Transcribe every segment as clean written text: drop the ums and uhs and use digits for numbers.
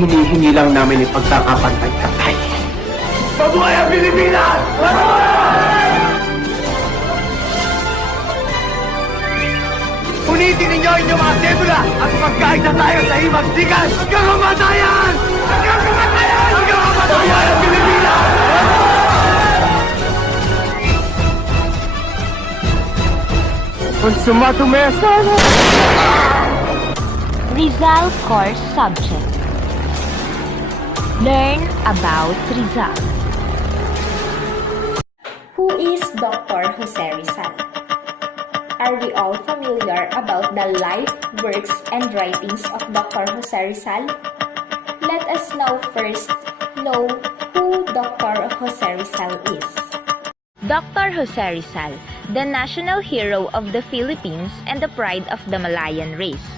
hinihingi lang namin yung pagkakapantay-pantay. Mabuhay ang Pilipinas! Mabuhay! Unitin ninyo inyong mga sedula at magkaisa tayo sa himagsikan hanggang kamatayan! Hanggang kamatayan! Hanggang kamatayan ang Pilipinas! Consumato mesa! Rizal course subject. Learn about Rizal. Who is Dr. Jose Rizal? Are we all familiar about the life, works, and writings of Dr. Jose Rizal? Let us now first know who Dr. Jose Rizal is. Dr. Jose Rizal, the national hero of the Philippines and the pride of the Malayan race.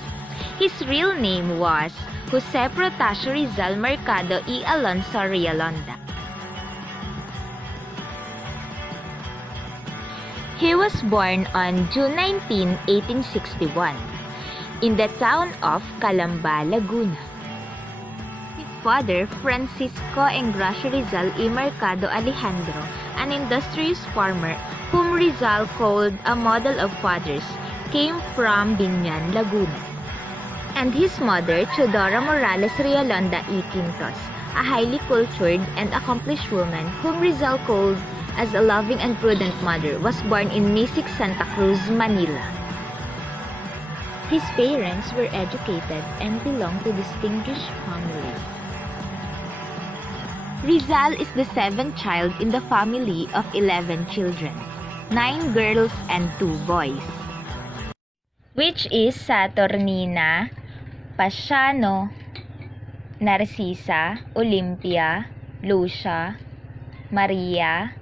His real name was Jose Protasio Rizal Mercado y Alonso Realonda. He was born on June 19, 1861, in the town of Calamba, Laguna. His father, Francisco Engracio Rizal y Mercado Alejandro, an industrious farmer whom Rizal called a model of fathers, came from Binyan, Laguna. And his mother, Teodora Morales Realonda y Quintos, a highly cultured and accomplished woman whom Rizal called as a loving and prudent mother, was born in Misik, Santa Cruz, Manila. His parents were educated and belonged to distinguished families. Rizal is the seventh child in the family of 11 children, 9 girls and 2 boys, which is Saturnina, Pasiano, Narcisa, Olympia, Lucia, Maria,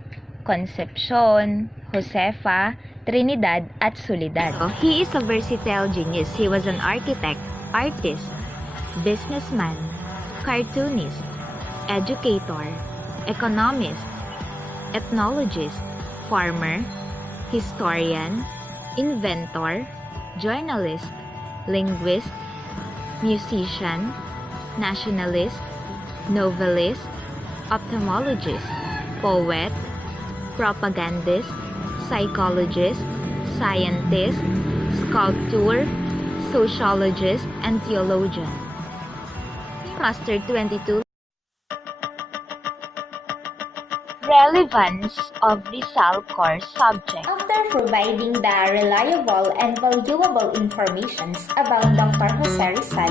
Concepcion, Josefa, Trinidad, at Soledad. He is a versatile genius. He was an architect, artist, businessman, cartoonist, educator, economist, ethnologist, farmer, historian, inventor, journalist, linguist, musician, nationalist, novelist, ophthalmologist, poet, propagandist, psychologist, scientist, sculptor, sociologist, and theologian. He mastered 22 relevance of Rizal course subject. After providing the reliable and valuable information about Dr. Jose Rizal,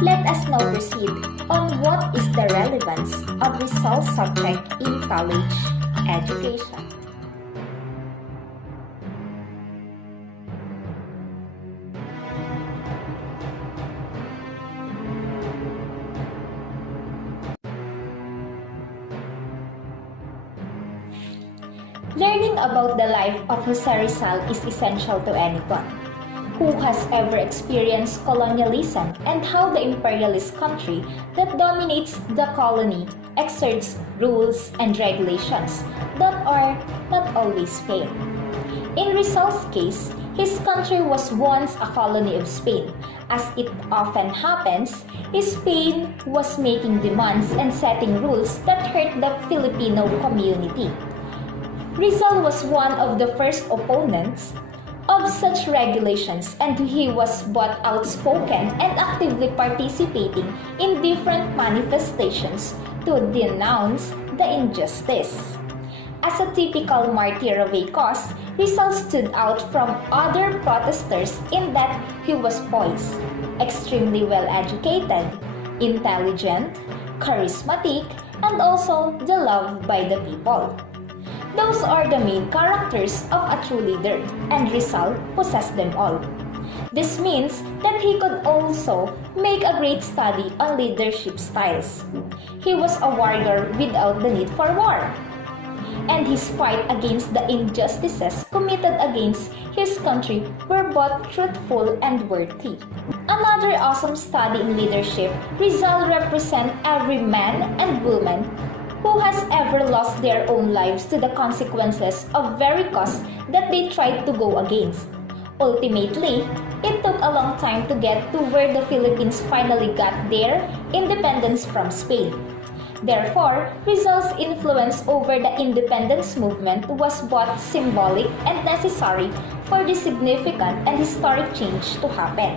let us now proceed on what is the relevance of Rizal subject in college education. Learning about the life of Jose Rizal is essential to anyone who has ever experienced colonialism and how the imperialist country that dominates the colony exerts rules and regulations that are not always fair. In Rizal's case, his country was once a colony of Spain. As it often happens, Spain was making demands and setting rules that hurt the Filipino community. Rizal was one of the first opponents of such regulations, and he was both outspoken and actively participating in different manifestations to denounce the injustice. As a typical martyr of a cause, Rizal stood out from other protesters in that he was poised, extremely well educated, intelligent, charismatic, and also beloved by the people. Those are the main characters of a true leader, and Rizal possessed them all. This means that he could also make a great study on leadership styles. He was a warrior without the need for war, and his fight against the injustices committed against his country were both truthful and worthy. Another awesome study in leadership, Rizal represents every man and woman who has ever lost their own lives to the consequences of very cause that they tried to go against. Ultimately, it took a long time to get to where the Philippines finally got their independence from Spain. Therefore, Rizal's influence over the independence movement was both symbolic and necessary for this significant and historic change to happen.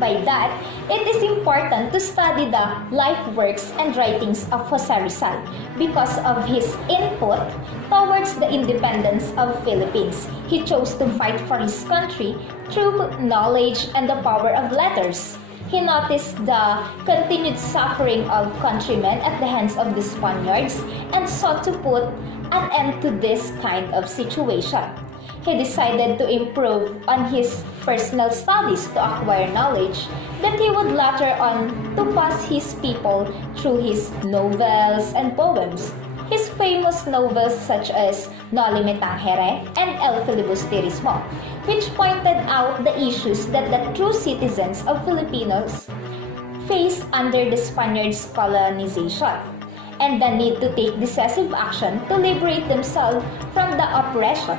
By that, it is important to study the life works and writings of Jose Rizal because of his input towards the independence of Philippines. He chose to fight for his country through knowledge and the power of letters. He noticed the continued suffering of countrymen at the hands of the Spaniards and sought to put an end to this kind of situation. He decided to improve on his personal studies to acquire knowledge that he would later on to pass his people through his novels and poems. His famous novels such as No Me Tangere and El Filibusterismo, which pointed out the issues that the true citizens of Filipinos faced under the Spaniards' colonization, and the need to take decisive action to liberate themselves from the oppression.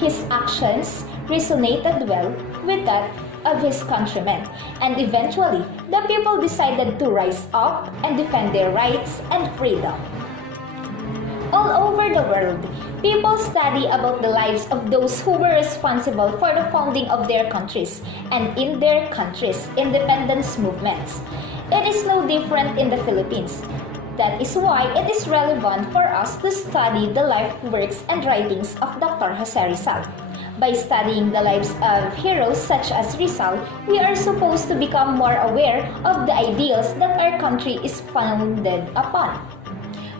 His actions resonated well with that of his countrymen, and eventually, the people decided to rise up and defend their rights and freedom. All over the world, people study about the lives of those who were responsible for the founding of their countries and in their countries' independence movements. It is no different in the Philippines. That is why it is relevant for us to study the life works and writings of Dr. Jose Rizal. By studying the lives of heroes such as Rizal, we are supposed to become more aware of the ideals that our country is founded upon.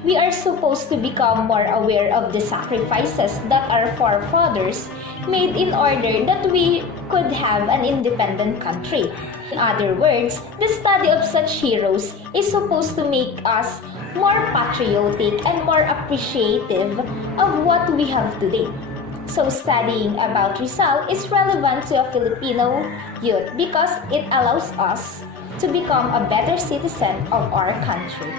We are supposed to become more aware of the sacrifices that our forefathers made in order that we could have an independent country. In other words, the study of such heroes is supposed to make us more patriotic and more appreciative of what we have today. So studying about Rizal is relevant to a Filipino youth because it allows us to become a better citizen of our country.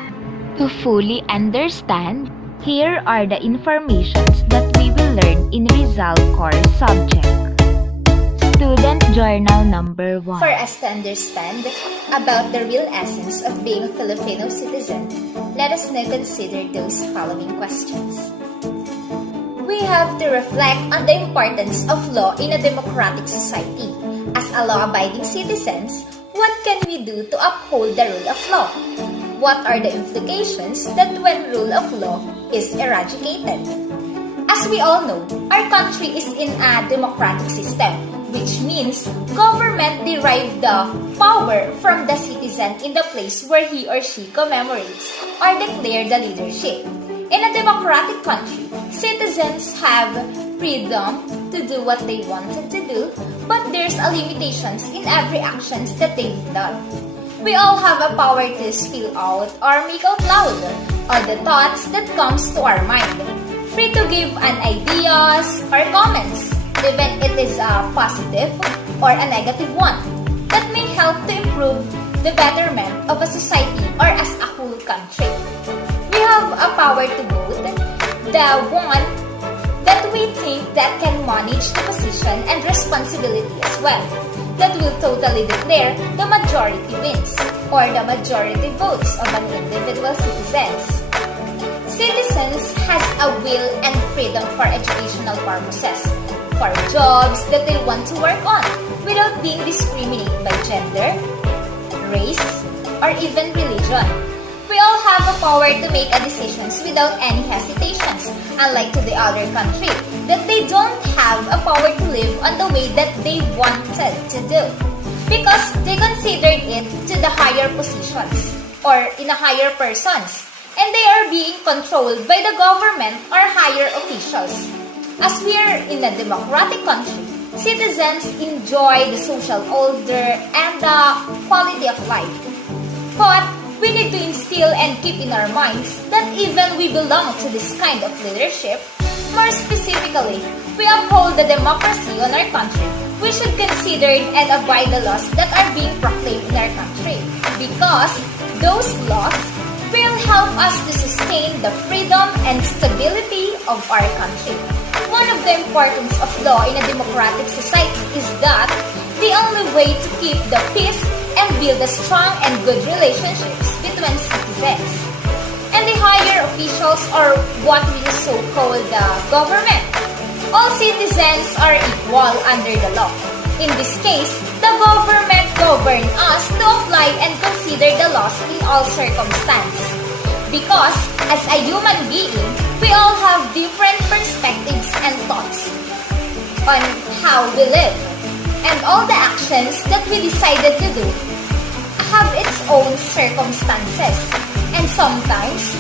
To fully understand, here are the informations that we will learn in Rizal core subject. Student Journal number 1. For us to understand about the real essence of being a Filipino citizen, let us now consider those following questions. We have to reflect on the importance of law in a democratic society. As a law-abiding citizens, what can we do to uphold the rule of law? What are the implications that when rule of law is eradicated? As we all know, our country is in a democratic system, which means government derives the power from the citizen in the place where he or she commemorates or declares the leadership. In a democratic country, citizens have freedom to do what they wanted to do, but there's a limitations in every actions that they've done. We all have a power to spill out or make out loud all the thoughts that comes to our mind. Free to give an ideas or comments, even it is a positive or a negative one, that may help to improve the betterment of a society or as a whole country. We have a power to vote, the one that we think that can manage the position and responsibility as well, that will totally declare the majority wins or the majority votes of an individual citizens. Citizens has a will and freedom for educational purposes, for jobs that they want to work on without being discriminated by gender, race, or even religion. We all have a power to make a decisions without any hesitations, unlike to the other country, that they don't have a power to live on the way that they wanted to do, because they considered it to the higher positions or in a higher persons, and they are being controlled by the government or higher officials. As we are in a democratic country, citizens enjoy the social order and the quality of life. But we need to instill and keep in our minds that even we belong to this kind of leadership. More specifically, we uphold the democracy on our country. We should consider and abide the laws that are being proclaimed in our country, because those laws will help us to sustain the freedom and stability of our country. One of the importance of law in a democratic society is that the only way to keep the peace and build a strong and good relationships between citizens. And the higher officials, or what we so-call the government. All citizens are equal under the law. In this case, the government governs us to apply and consider the laws in all circumstances. Because, as a human being, we all have different perspectives and thoughts on how we live. And all the actions that we decided to do have its own circumstances. And sometimes,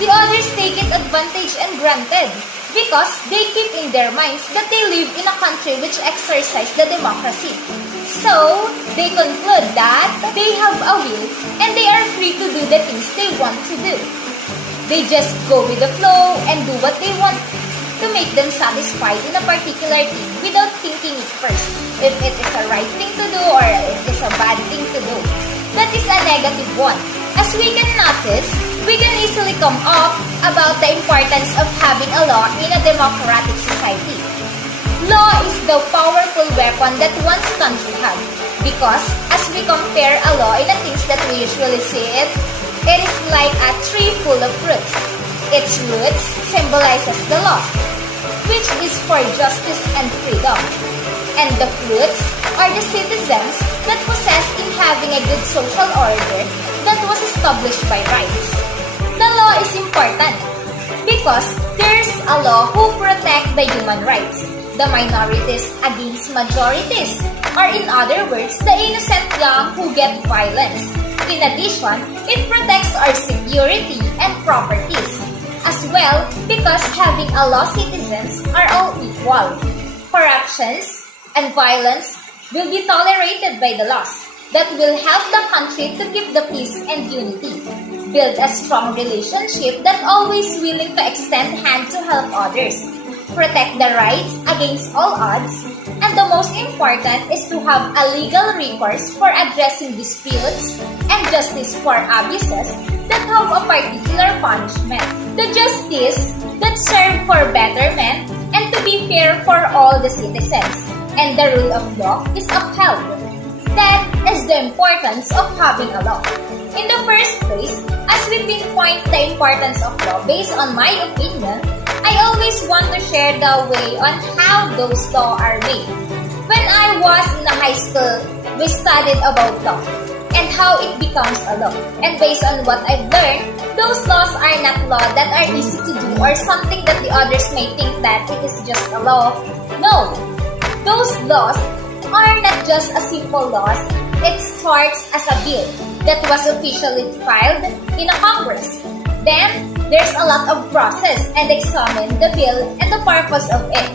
the others take it advantage and granted because they keep in their minds that they live in a country which exercises the democracy. So, they conclude that they have a will and they are free to do the things they want to do. They just go with the flow and do what they want to make them satisfied in a particular thing without thinking it first, if it is a right thing to do or it is a bad thing to do. That is a negative one. As we can notice, we can easily come up about the importance of having a law in a democratic society. Law is the powerful weapon that one's country has because as we compare a law in the things that we usually see it is like a tree full of roots. Its roots symbolizes the law, which is for justice and freedom. And the fruits are the citizens that possess in having a good social order that was established by rights. The law is important because there's a law who protect the human rights, the minorities against majorities, or in other words, the innocent young who get violence. In addition, it protects our security and properties. As well, because having a law, citizens are all equal. Corruptions and violence will be tolerated by the laws that will help the country to keep the peace and unity. Build a strong relationship that always willing to extend hand to help others. Protect the rights against all odds. And the most important is to have a legal recourse for addressing disputes and justice for abuses that have a particular punishment. The justice that serve for betterment and to be fair for all the citizens. And the rule of law is upheld. That is the importance of having a law. In the first place, as we pinpoint the importance of law based on my opinion, I always want to share the way on how those laws are made. When I was in high school, we studied about law and how it becomes a law. And based on what I've learned, those laws are not law that are easy to do or something that the others may think that it is just a law. No, those laws are not just a simple laws. It starts as a bill that was officially filed in a Congress. Then, there's a lot of process and examine the bill and the purpose of it.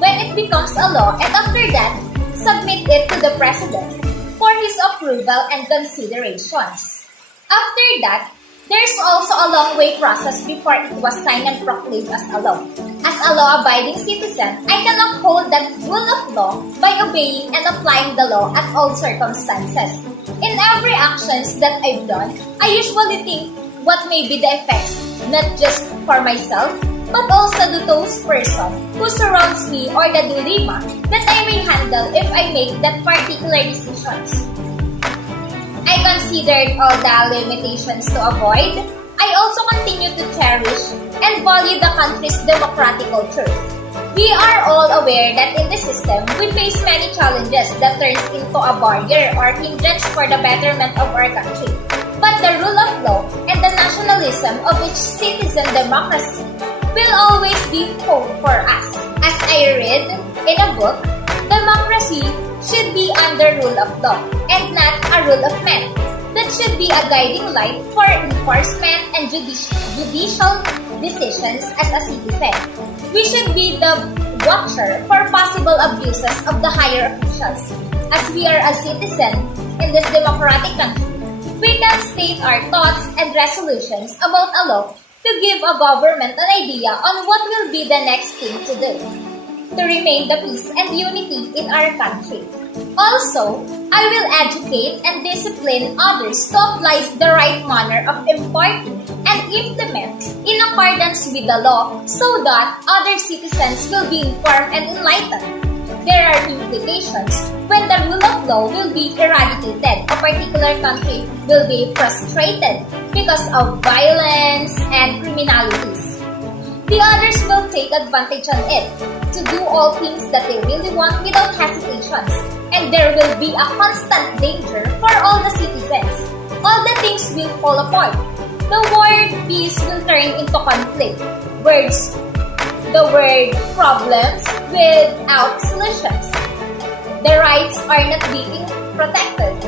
When it becomes a law, and after that, submit it to the President for his approval and considerations. After that, there's also a long way process before it was signed and proclaimed as a law. As a law-abiding citizen, I can uphold that rule of law by obeying and applying the law at all circumstances. In every actions that I've done, I usually think what may be the effects, not just for myself, but also to those person who surrounds me or the dilemma that I may handle if I make that particular decisions. I considered all the limitations to avoid. I also continue to cherish and value the country's democratic culture. We are all aware that in the system, we face many challenges that turns into a barrier or hindrance for the betterment of our country. But the rule of law and the nationalism of each citizen democracy will always be hope for us. As I read in a book, democracy should be under rule of law and not a rule of men. That should be a guiding light for enforcement and judicial decisions as a citizen. We should be the watcher for possible abuses of the higher officials. As we are a citizen in this democratic country, we can state our thoughts and resolutions about a law to give a government an idea on what will be the next thing to do to remain the peace and unity in our country. Also, I will educate and discipline others to apply the right manner of imparting and implement in accordance with the law so that other citizens will be informed and enlightened. there are implications when the rule of law will be eradicated. A particular country will be frustrated because of violence and criminalities. The others will take advantage on it to do all things that they really want without hesitations. And there will be a constant danger for all the citizens. All the things will fall apart. The word peace will turn into conflict. The word problems without solutions. The rights are not being protected.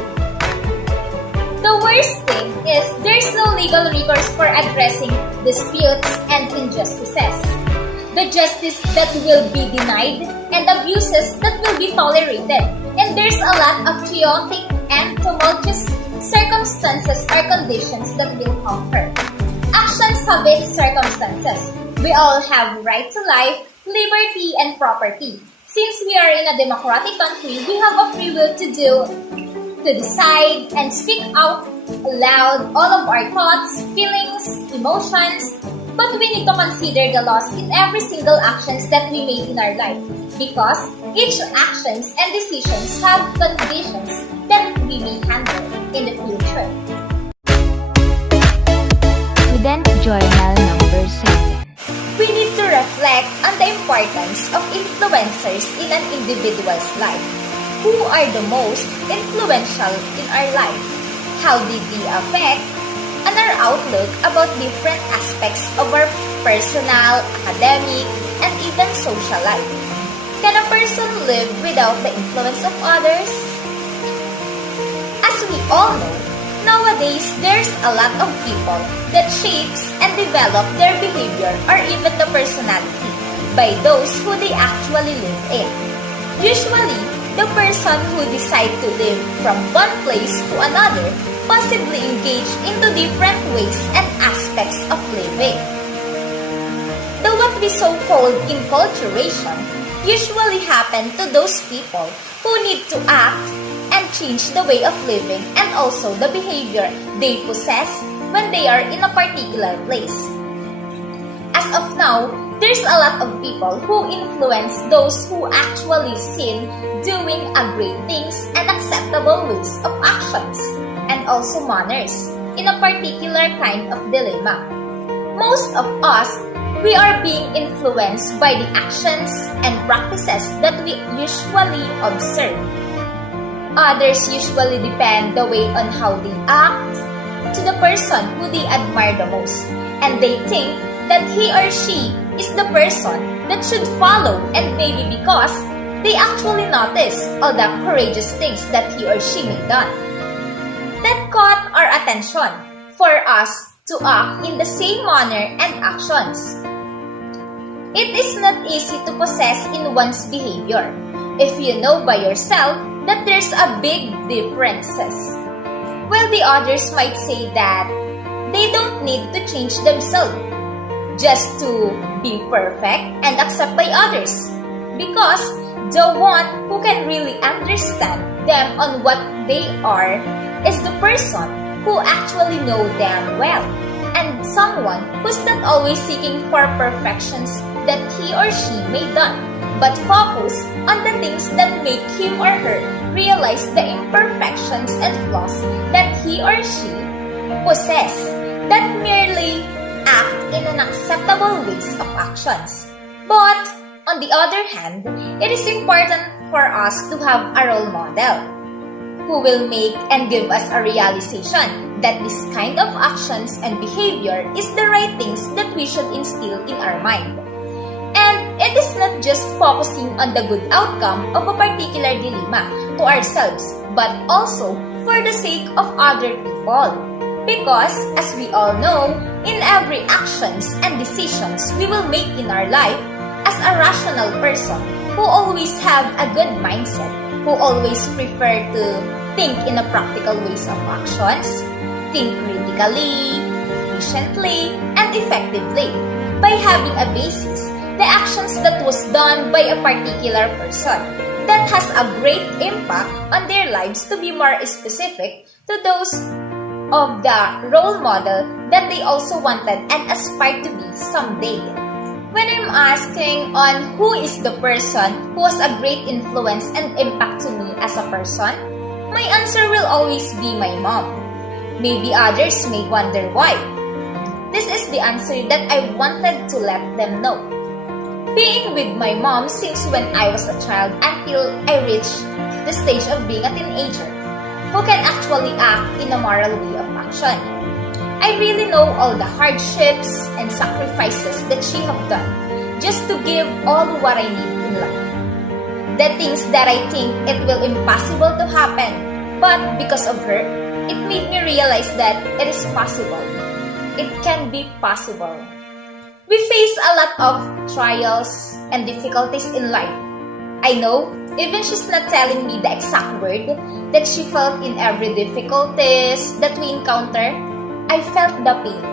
The worst thing is there's no legal recourse for addressing disputes and injustices. The justice that will be denied and abuses that will be tolerated. And there's a lot of chaotic and tumultuous circumstances or conditions that will occur. Actions have its circumstances. We all have right to life, liberty, and property. Since we are in a democratic country, we have a free will to decide and speak out loud all of our thoughts, feelings, emotions. But we need to consider the laws in every single actions that we make in our life, because each actions and decisions have conditions that we may handle in the future. Student Journal number 7. We need to reflect on the importance of influencers in an individual's life. Who are the most influential in our life? How did they affect on our outlook about different aspects of our personal, academic, and even social life? Can a person live without the influence of others? As we all know, nowadays there's a lot of people that shapes and develop their behavior or even the personality by those who they actually live in. Usually, the person who decide to live from one place to another possibly engage into different ways and aspects of living. The what we so-called enculturation usually happen to those people who need to act and change the way of living and also the behavior they possess when they are in a particular place. As of now, there's a lot of people who influence those who actually seen doing a great things and acceptable ways of actions and also manners in a particular kind of dilemma. Most of us, we are being influenced by the actions and practices that we usually observe. Others usually depend the way on how they act to the person who they admire the most, and they think that he or she is the person that should follow, and maybe because they actually notice all the courageous things that he or she may done. That caught our attention for us to act in the same manner and actions. It is not easy to possess in one's behavior if you know by yourself that there's a big differences. While the others might say that they don't need to change themselves just to be perfect and accepted by others, because the one who can really understand them on what they are is the person who actually know them well, and someone who's not always seeking for perfections that he or she may done, but focus on the things that make him or her realize the imperfections and flaws that he or she possess, that merely act in an acceptable ways of actions. But on the other hand, it is important for us to have a role model who will make and give us a realization that this kind of actions and behavior is the right things that we should instill in our mind. And it is not just focusing on the good outcome of a particular dilemma to ourselves, but also for the sake of other people. Because, as we all know, in every actions and decisions we will make in our life, as a rational person who always have a good mindset, who always prefer to think in a practical ways of actions, think critically, efficiently, and effectively. By having a basis, the actions that was done by a particular person that has a great impact on their lives, to be more specific to those of the role model that they also wanted and aspired to be someday. When I'm asking on who is the person who was a great influence and impact to me as a person, my answer will always be my mom. Maybe others may wonder why. This is the answer that I wanted to let them know. Being with my mom since when I was a child until I reached the stage of being a teenager, who can actually act in a moral way of action. I really know all the hardships and sacrifices that she have done just to give all what I need in life. The things that I think it will impossible to happen, but because of her, it made me realize that it is possible. It can be possible. We face a lot of trials and difficulties in life. I know, even she's not telling me the exact word that she felt in every difficulties that we encounter, I felt the pain.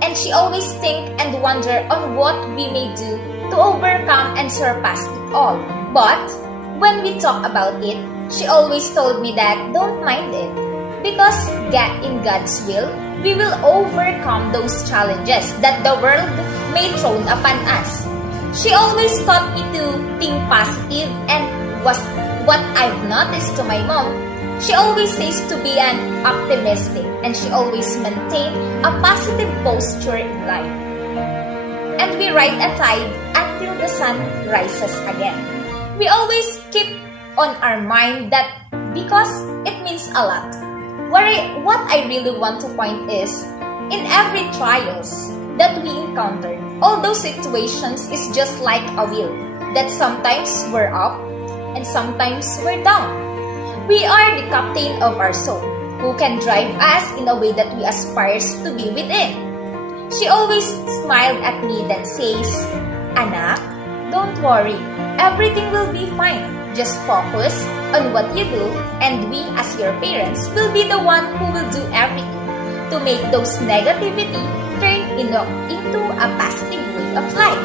And she always think and wonder on what we may do to overcome and surpass it all. But when we talk about it, she always told me that don't mind it. Because in God's will, we will overcome those challenges that the world may throw upon us. She always taught me to think positive, and what I've noticed to my mom, she always says to be an optimistic, and she always maintain a positive posture in life. And we ride a tide until the sun rises again. We always keep on our mind that because it means a lot. What I really want to point is, in every trials that we encounter, all those situations is just like a wheel that sometimes we're up and sometimes we're down. We are the captain of our soul, who can drive us in a way that we aspire to be within. She always smiled at me then says, "Anak, don't worry, everything will be fine. Just focus on what you do, and we as your parents will be the one who will do everything to make those negativity turn into a positive way of life."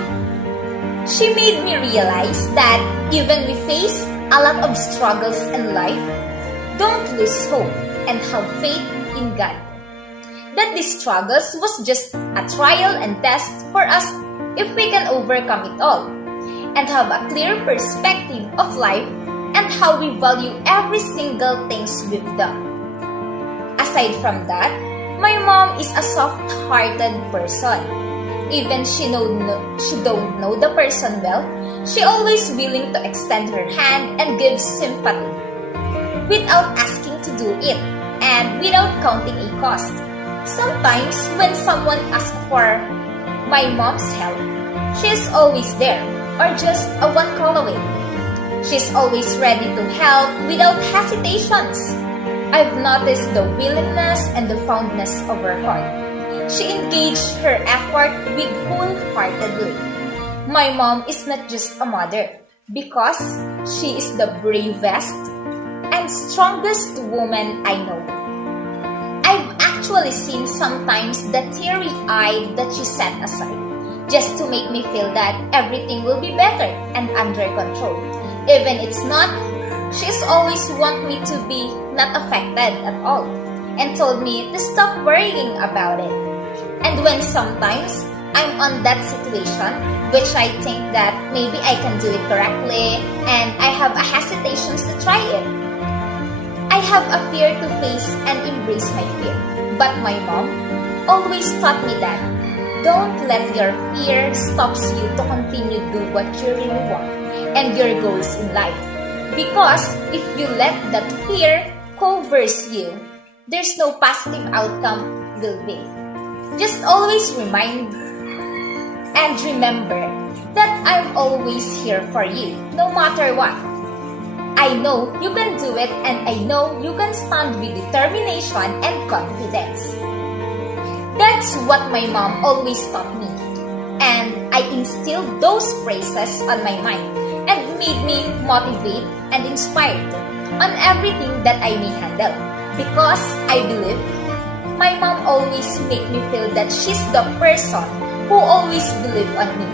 She made me realize that even we face a lot of struggles in life, don't lose hope and have faith in God. That these struggles was just a trial and test for us if we can overcome it all and have a clear perspective of life and how we value every single things we've done. Aside from that, my mom is a soft-hearted person. Even she don't know the person well, she always willing to extend her hand and give sympathy without asking to do it and without counting a cost. Sometimes when someone asks for my mom's help, she is always there or just a one call away. She's always ready to help without hesitations. I've noticed the willingness and the fondness of her heart. She engaged her effort with wholeheartedly. My mom is not just a mother because she is the bravest and strongest woman I know. I've actually seen sometimes the teary-eyed that she set aside just to make me feel that everything will be better and under control. Even it's not, she's always want me to be not affected at all and told me to stop worrying about it. And when sometimes I'm on that situation, which I think that maybe I can do it correctly and I have a hesitations to try it, I have a fear to face and embrace my fear. But my mom always taught me that don't let your fear stops you to continue do what you really want and your goals in life. Because if you let that fear covers you, there's no positive outcome will be. Just always remind and remember that I'm always here for you, no matter what. I know you can do it, and I know you can stand with determination and confidence. That's what my mom always taught me, and I instilled those phrases on my mind and made me motivate and inspired on everything that I may handle. Because I believe my mom always make me feel that she's the person who always believe on me.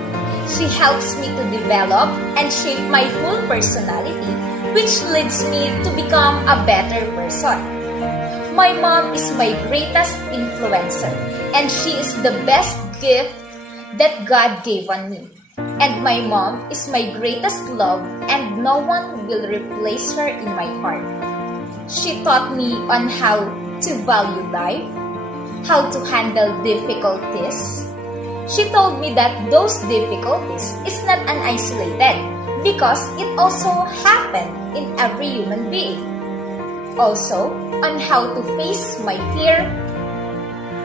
She helps me to develop and shape my whole personality, which leads me to become a better person. My mom is my greatest influencer, and she is the best gift that God gave on me. And my mom is my greatest love, and no one will replace her in my heart. She taught me on how to value life, how to handle difficulties. She told me that those difficulties is not an isolated, because it also happened in every human being. Also, on how to face my fear,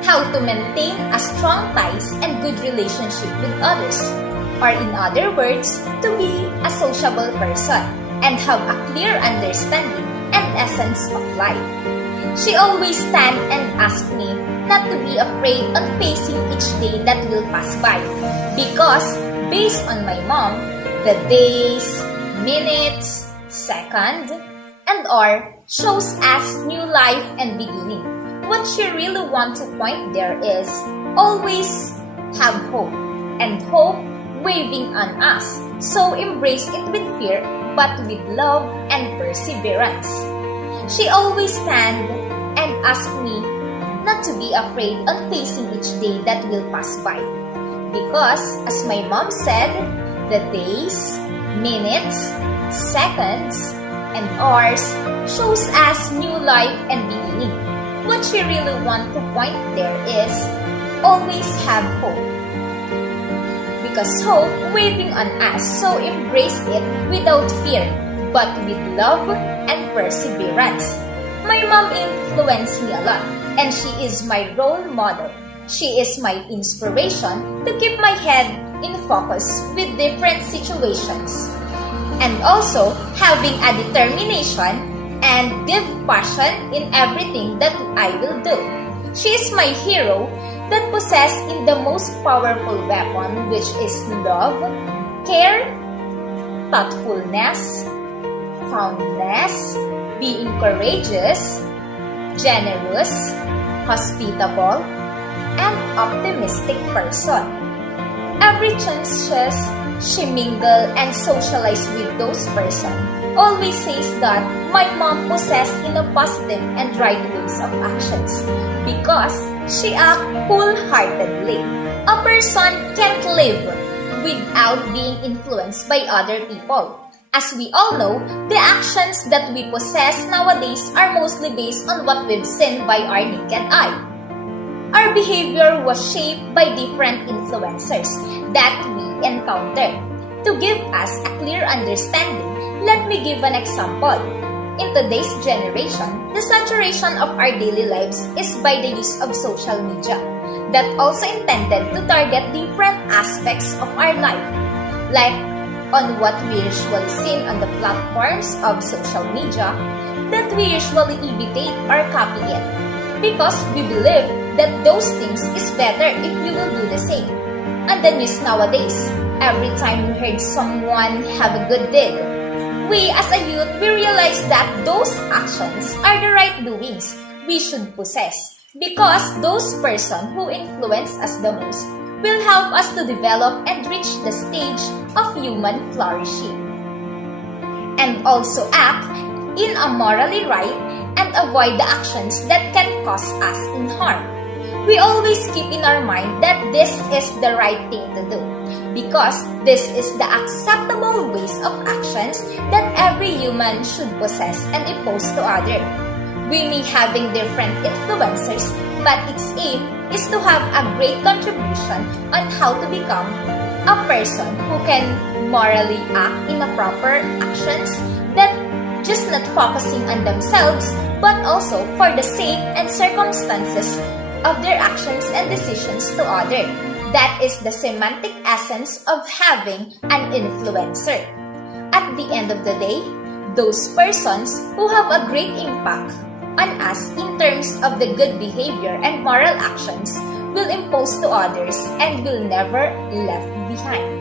how to maintain a strong ties and good relationship with others, or in other words, to be a sociable person and have a clear understanding and essence of life. She always stand and ask me not to be afraid on facing each day that will pass by, because based on my mom, the days, minutes, second, and hour shows us new life and beginning. What she really wants to point there is always have hope, and hope waving on us. So embrace it with fear, but with love and perseverance. She always stand and ask me not to be afraid on facing each day that will pass by. Because, as my mom said, the days, minutes, seconds, and hours shows us new life and beginning. What she really wants to point there is always have hope. Because hope waving on us, so embrace it without fear, but with love and perseverance. My mom influenced me a lot, and she is my role model. She is my inspiration to keep my head in focus with different situations. And also, having a determination and deep passion in everything that I will do. She is my hero that possesses in the most powerful weapon, which is love, care, thoughtfulness, fondness, being courageous, generous, hospitable, and optimistic person. Every chance she mingle and socialize with those persons always says that my mom possessed in a positive and right ways of actions, because she acts wholeheartedly. A person can't live without being influenced by other people. As we all know, the actions that we possess nowadays are mostly based on what we've seen by our naked eye. Our behavior was shaped by different influencers that we encountered. To give us a clear understanding, let me give an example. In today's generation, the saturation of our daily lives is by the use of social media that also intended to target different aspects of our life, like on what we usually see on the platforms of social media that we usually imitate or copy it, because we believe that those things is better if we will do the same. And the news nowadays, every time we heard someone have a good deed, we as a youth, we realize that those actions are the right doings we should possess, because those persons who influence us the most will help us to develop and reach the stage of human flourishing. And also act in a morally right and avoid the actions that can cause us in harm. We always keep in our mind that this is the right thing to do, because this is the acceptable ways of actions that every human should possess and impose to others. We may having different influencers, but its aim is to have a great contribution on how to become a person who can morally act in a proper actions, that just not focusing on themselves, but also for the sake and circumstances of their actions and decisions to others. That is the semantic essence of having an influencer. At the end of the day, those persons who have a great impact on us in terms of the good behavior and moral actions will impose to others and will never left behind.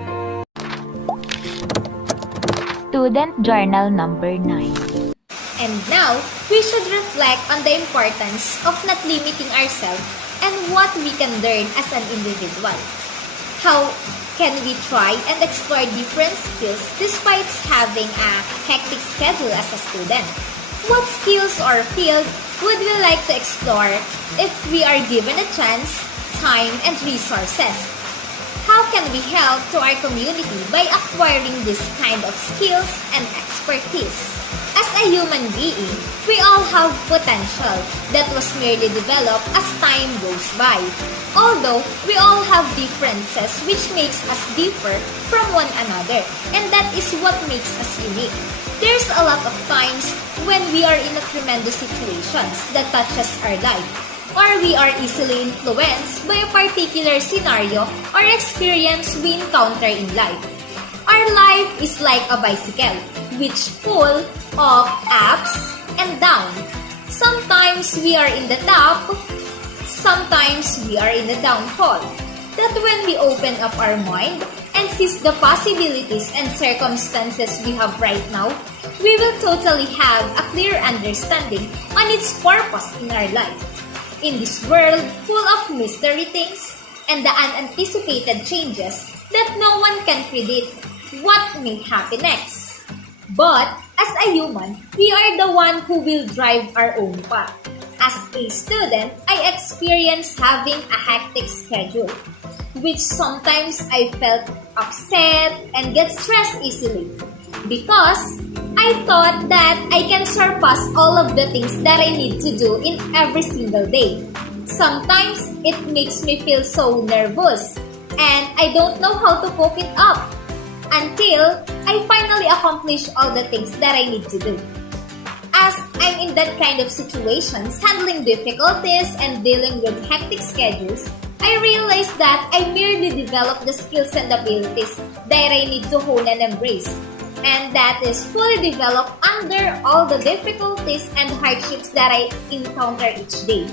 Student Journal number 9. And now, we should reflect on the importance of not limiting ourselves and what we can learn as an individual. How can we try and explore different skills despite having a hectic schedule as a student? What skills or field would we like to explore if we are given a chance, time, and resources? how can we help to our community by acquiring this kind of skills and expertise? As a human being, we all have potential that was merely developed as time goes by. Although, we all have differences which makes us differ from one another, and that is what makes us unique. There's a lot of times when we are in a tremendous situations that touches our life, or we are easily influenced by a particular scenario or experience we encounter in life. Our life is like a bicycle, which full of ups and downs. Sometimes we are in the top, sometimes we are in the downfall. That when we open up our mind and seize the possibilities and circumstances we have right now, we will totally have a clear understanding on its purpose in our life. In this world full of mystery things and the unanticipated changes that no one can predict what may happen next. But as a human, we are the one who will drive our own path. As a student, I experienced having a hectic schedule, which sometimes I felt upset and get stressed easily because I thought that I can surpass all of the things that I need to do in every single day. Sometimes it makes me feel so nervous and I don't know how to cope it up until I finally accomplish all the things that I need to do. As I'm in that kind of situations, handling difficulties and dealing with hectic schedules, I realized that I merely developed the skills and abilities that I need to hone and embrace, and that is fully developed under all the difficulties and hardships that I encounter each day,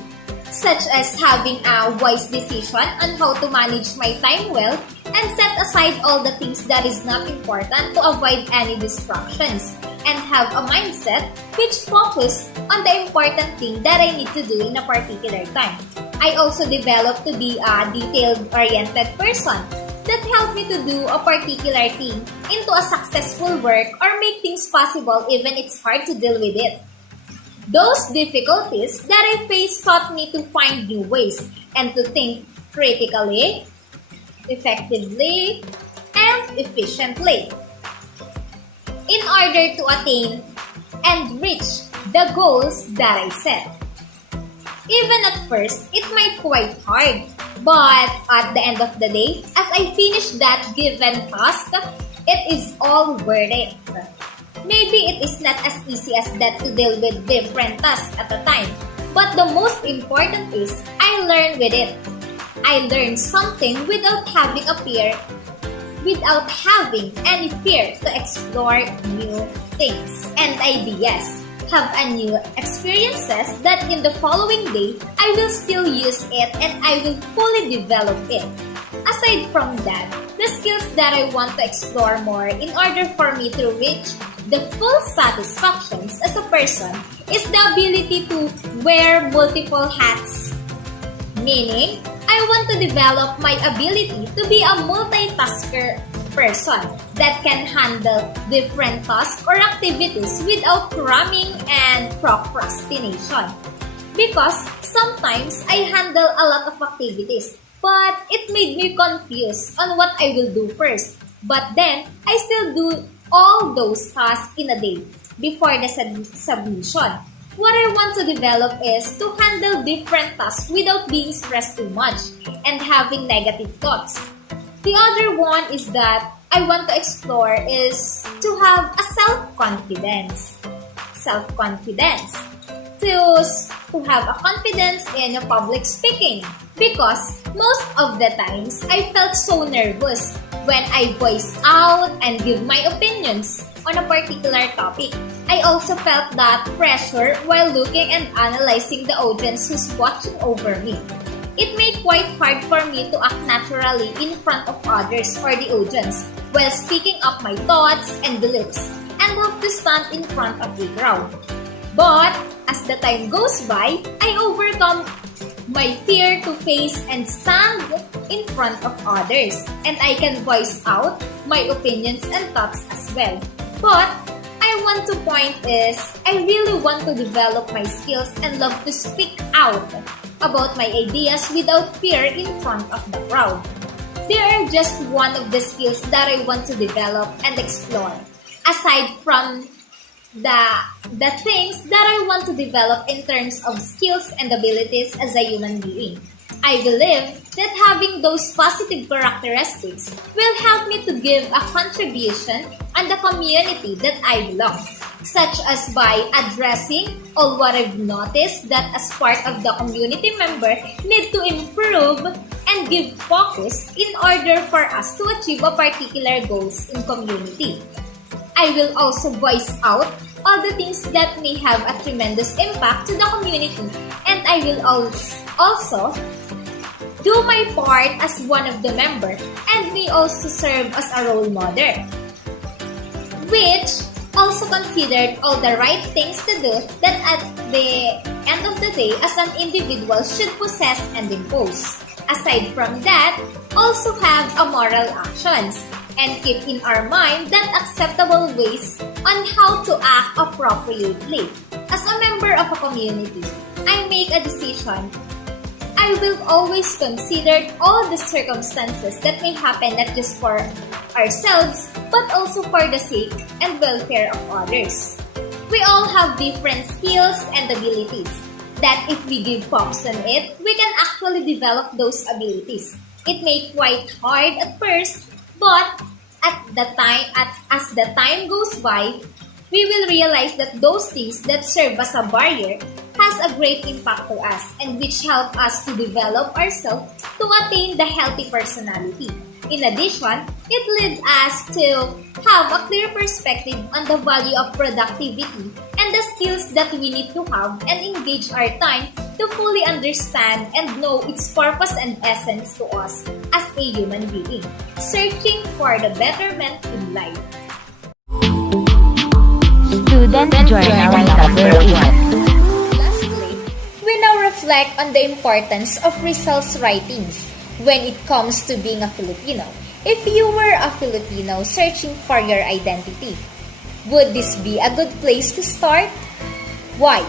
such as having a wise decision on how to manage my time well and set aside all the things that is not important to avoid any distractions, and have a mindset which focus on the important thing that I need to do in a particular time. I also developed to be a detail-oriented person that helped me to do a particular thing into a successful work or make things possible even it's hard to deal with it. Those difficulties that I faced taught me to find new ways and to think critically, effectively, and efficiently in order to attain and reach the goals that I set. Even at first, it might quite hard, but at the end of the day, as I finish that given task, it is all worth it. Maybe it is not as easy as that to deal with different tasks at a time, but the most important is I learned with it. I learned something without having any fear to explore new things and ideas. Have a new experiences that in the following day, I will still use it and I will fully develop it. Aside from that, the skills that I want to explore more in order for me to reach the full satisfactions as a person is the ability to wear multiple hats. Meaning, I want to develop my ability to be a multitasker person that can handle different tasks or activities without cramming and procrastination. Because sometimes I handle a lot of activities, but it made me confused on what I will do first. But then, I still do all those tasks in a day before the submission. What I want to develop is to handle different tasks without being stressed too much and having negative thoughts. The other one is that I want to explore is to have a self-confidence. Self-confidence. To have a confidence in public speaking. Because most of the times, I felt so nervous when I voice out and give my opinions on a particular topic. I also felt that pressure while looking and analyzing the audience who's watching over me. It made quite hard for me to act naturally in front of others or the audience while speaking up my thoughts and beliefs and love to stand in front of the crowd. But as the time goes by, I overcome my fear to face and stand in front of others, and I can voice out my opinions and thoughts as well. But I want to point is, I really want to develop my skills and love to speak out about my ideas without fear in front of the crowd. They are just one of the skills that I want to develop and explore. Aside from the things that I want to develop in terms of skills and abilities as a human being. I believe that having those positive characteristics will help me to give a contribution on the community that I belong, such as by addressing all what I've noticed that as part of the community member need to improve and give focus in order for us to achieve a particular goals in community. I will also voice out all the things that may have a tremendous impact to the community, and I will also do my part as one of the member and may also serve as a role model, which also considered all the right things to do that at the end of the day as an individual should possess and impose. Aside from that, also have a moral actions and keep in our mind that acceptable ways on how to act appropriately. As a member of a community, I make a decision. I will always consider all the circumstances that may happen not just for ourselves but also for the sake and welfare of others. We all have different skills and abilities that if we give focus on it, we can actually develop those abilities. It may quite hard at first, but as the time goes by, we will realize that those things that serve as a barrier has a great impact to us and which help us to develop ourselves to attain the healthy personality. In addition, it leads us to have a clear perspective on the value of productivity and the skills that we need to have and engage our time to fully understand and know its purpose and essence to us as a human being, searching for the betterment in life. Student Journal number 1. Lastly, we now reflect on the importance of Rizal's writings when it comes to being a Filipino. If you were a Filipino searching for your identity, would this be a good place to start? Why?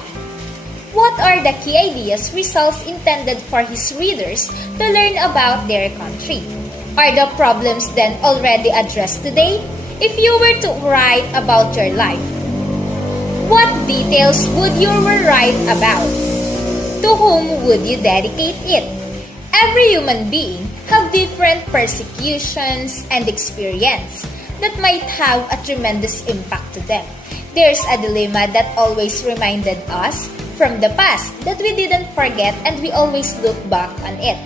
What are the key ideas Rizal intended for his readers to learn about their country? Are the problems then already addressed today? If you were to write about your life, what details would you write about? To whom would you dedicate it? Every human being have different persecutions and experience that might have a tremendous impact to them. There's a dilemma that always reminded us from the past that we didn't forget and we always look back on it.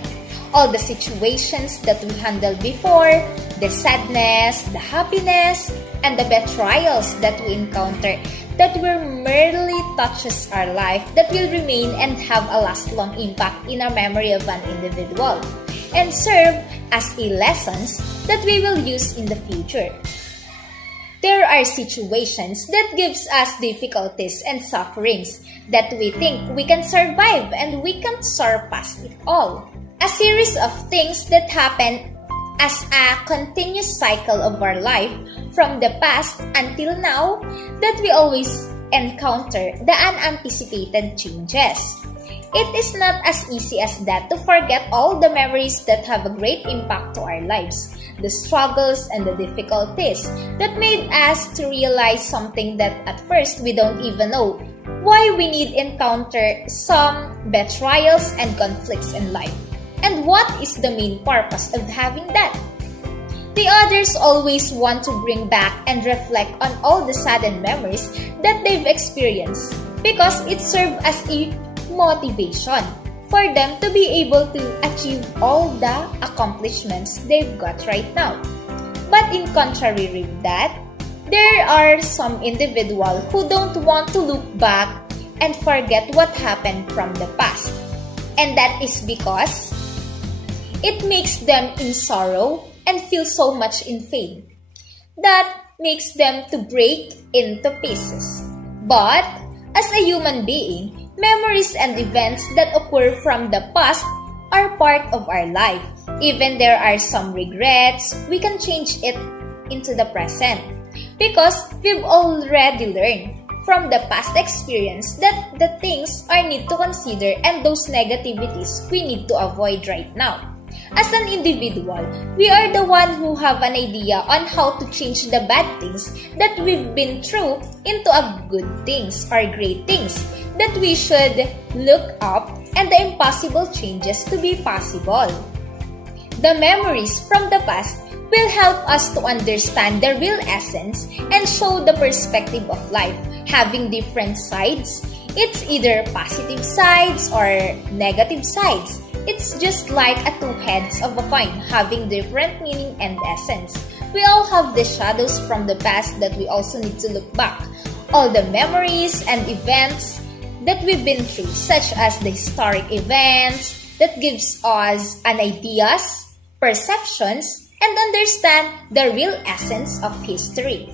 All the situations that we handled before, the sadness, the happiness, and the betrayals that we encounter that will merely touches our life that will remain and have a last long impact in our memory of an individual and serve as a lessons that we will use in the future. There are situations that gives us difficulties and sufferings that we think we can survive and we can surpass it all. A series of things that happen as a continuous cycle of our life from the past until now that we always encounter the unanticipated changes. It is not as easy as that to forget all the memories that have a great impact to our lives, the struggles and the difficulties that made us to realize something that at first we don't even know why we need encounter some betrayals and conflicts in life. And what is the main purpose of having that? The others always want to bring back and reflect on all the sudden memories that they've experienced because it serves as a motivation for them to be able to achieve all the accomplishments they've got right now. But in contrary with that, there are some individuals who don't want to look back and forget what happened from the past. And that is because it makes them in sorrow and feel so much in pain. That makes them to break into pieces. But as a human being, memories and events that occur from the past are part of our life. Even there are some regrets, we can change it into the present because we've already learned from the past experience that the things I need to consider and those negativities we need to avoid right now. As an individual, we are the one who have an idea on how to change the bad things that we've been through into a good things or great things that we should look up and the impossible changes to be possible. The memories from the past will help us to understand the real essence and show the perspective of life, having different sides. It's either positive sides or negative sides. It's just like a two heads of a coin having different meaning and essence. We all have the shadows from the past that we also need to look back. All the memories and events that we've been through, such as the historic events that gives us an ideas, perceptions, and understand the real essence of history.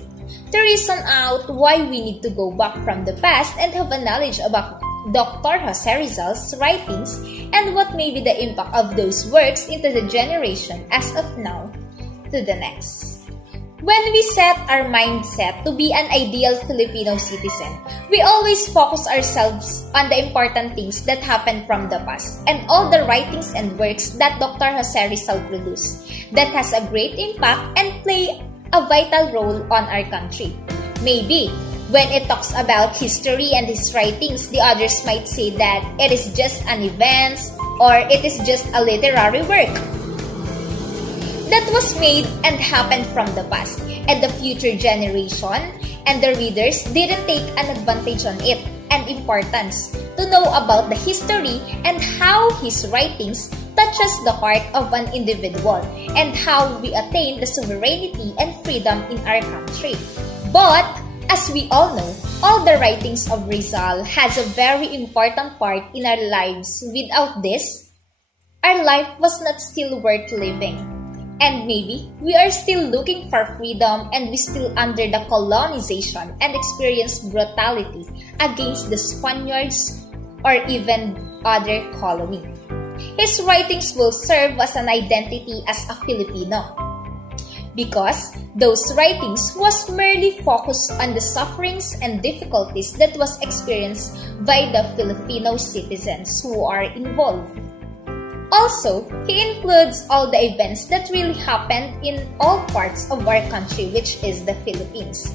To reason out why we need to go back from the past and have a knowledge about Dr. Jose Rizal's writings and what may be the impact of those works into the generation as of now to the next. When we set our mindset to be an ideal Filipino citizen, we always focus ourselves on the important things that happened from the past and all the writings and works that Dr. Jose Rizal produced that has a great impact and play a vital role on our country. Maybe when it talks about history and his writings, the others might say that it is just an event or it is just a literary work that was made and happened from the past, and the future generation and the readers didn't take an advantage on it and importance to know about the history and how his writings touches the heart of an individual and how we attain the sovereignty and freedom in our country. But as we all know, all the writings of Rizal has a very important part in our lives. Without this, our life was not still worth living. And maybe we are still looking for freedom and we still under the colonization and experience brutality against the Spaniards or even other colony. His writings will serve as an identity as a Filipino because those writings was merely focused on the sufferings and difficulties that was experienced by the Filipino citizens who are involved. Also, he includes all the events that really happened in all parts of our country, which is the Philippines.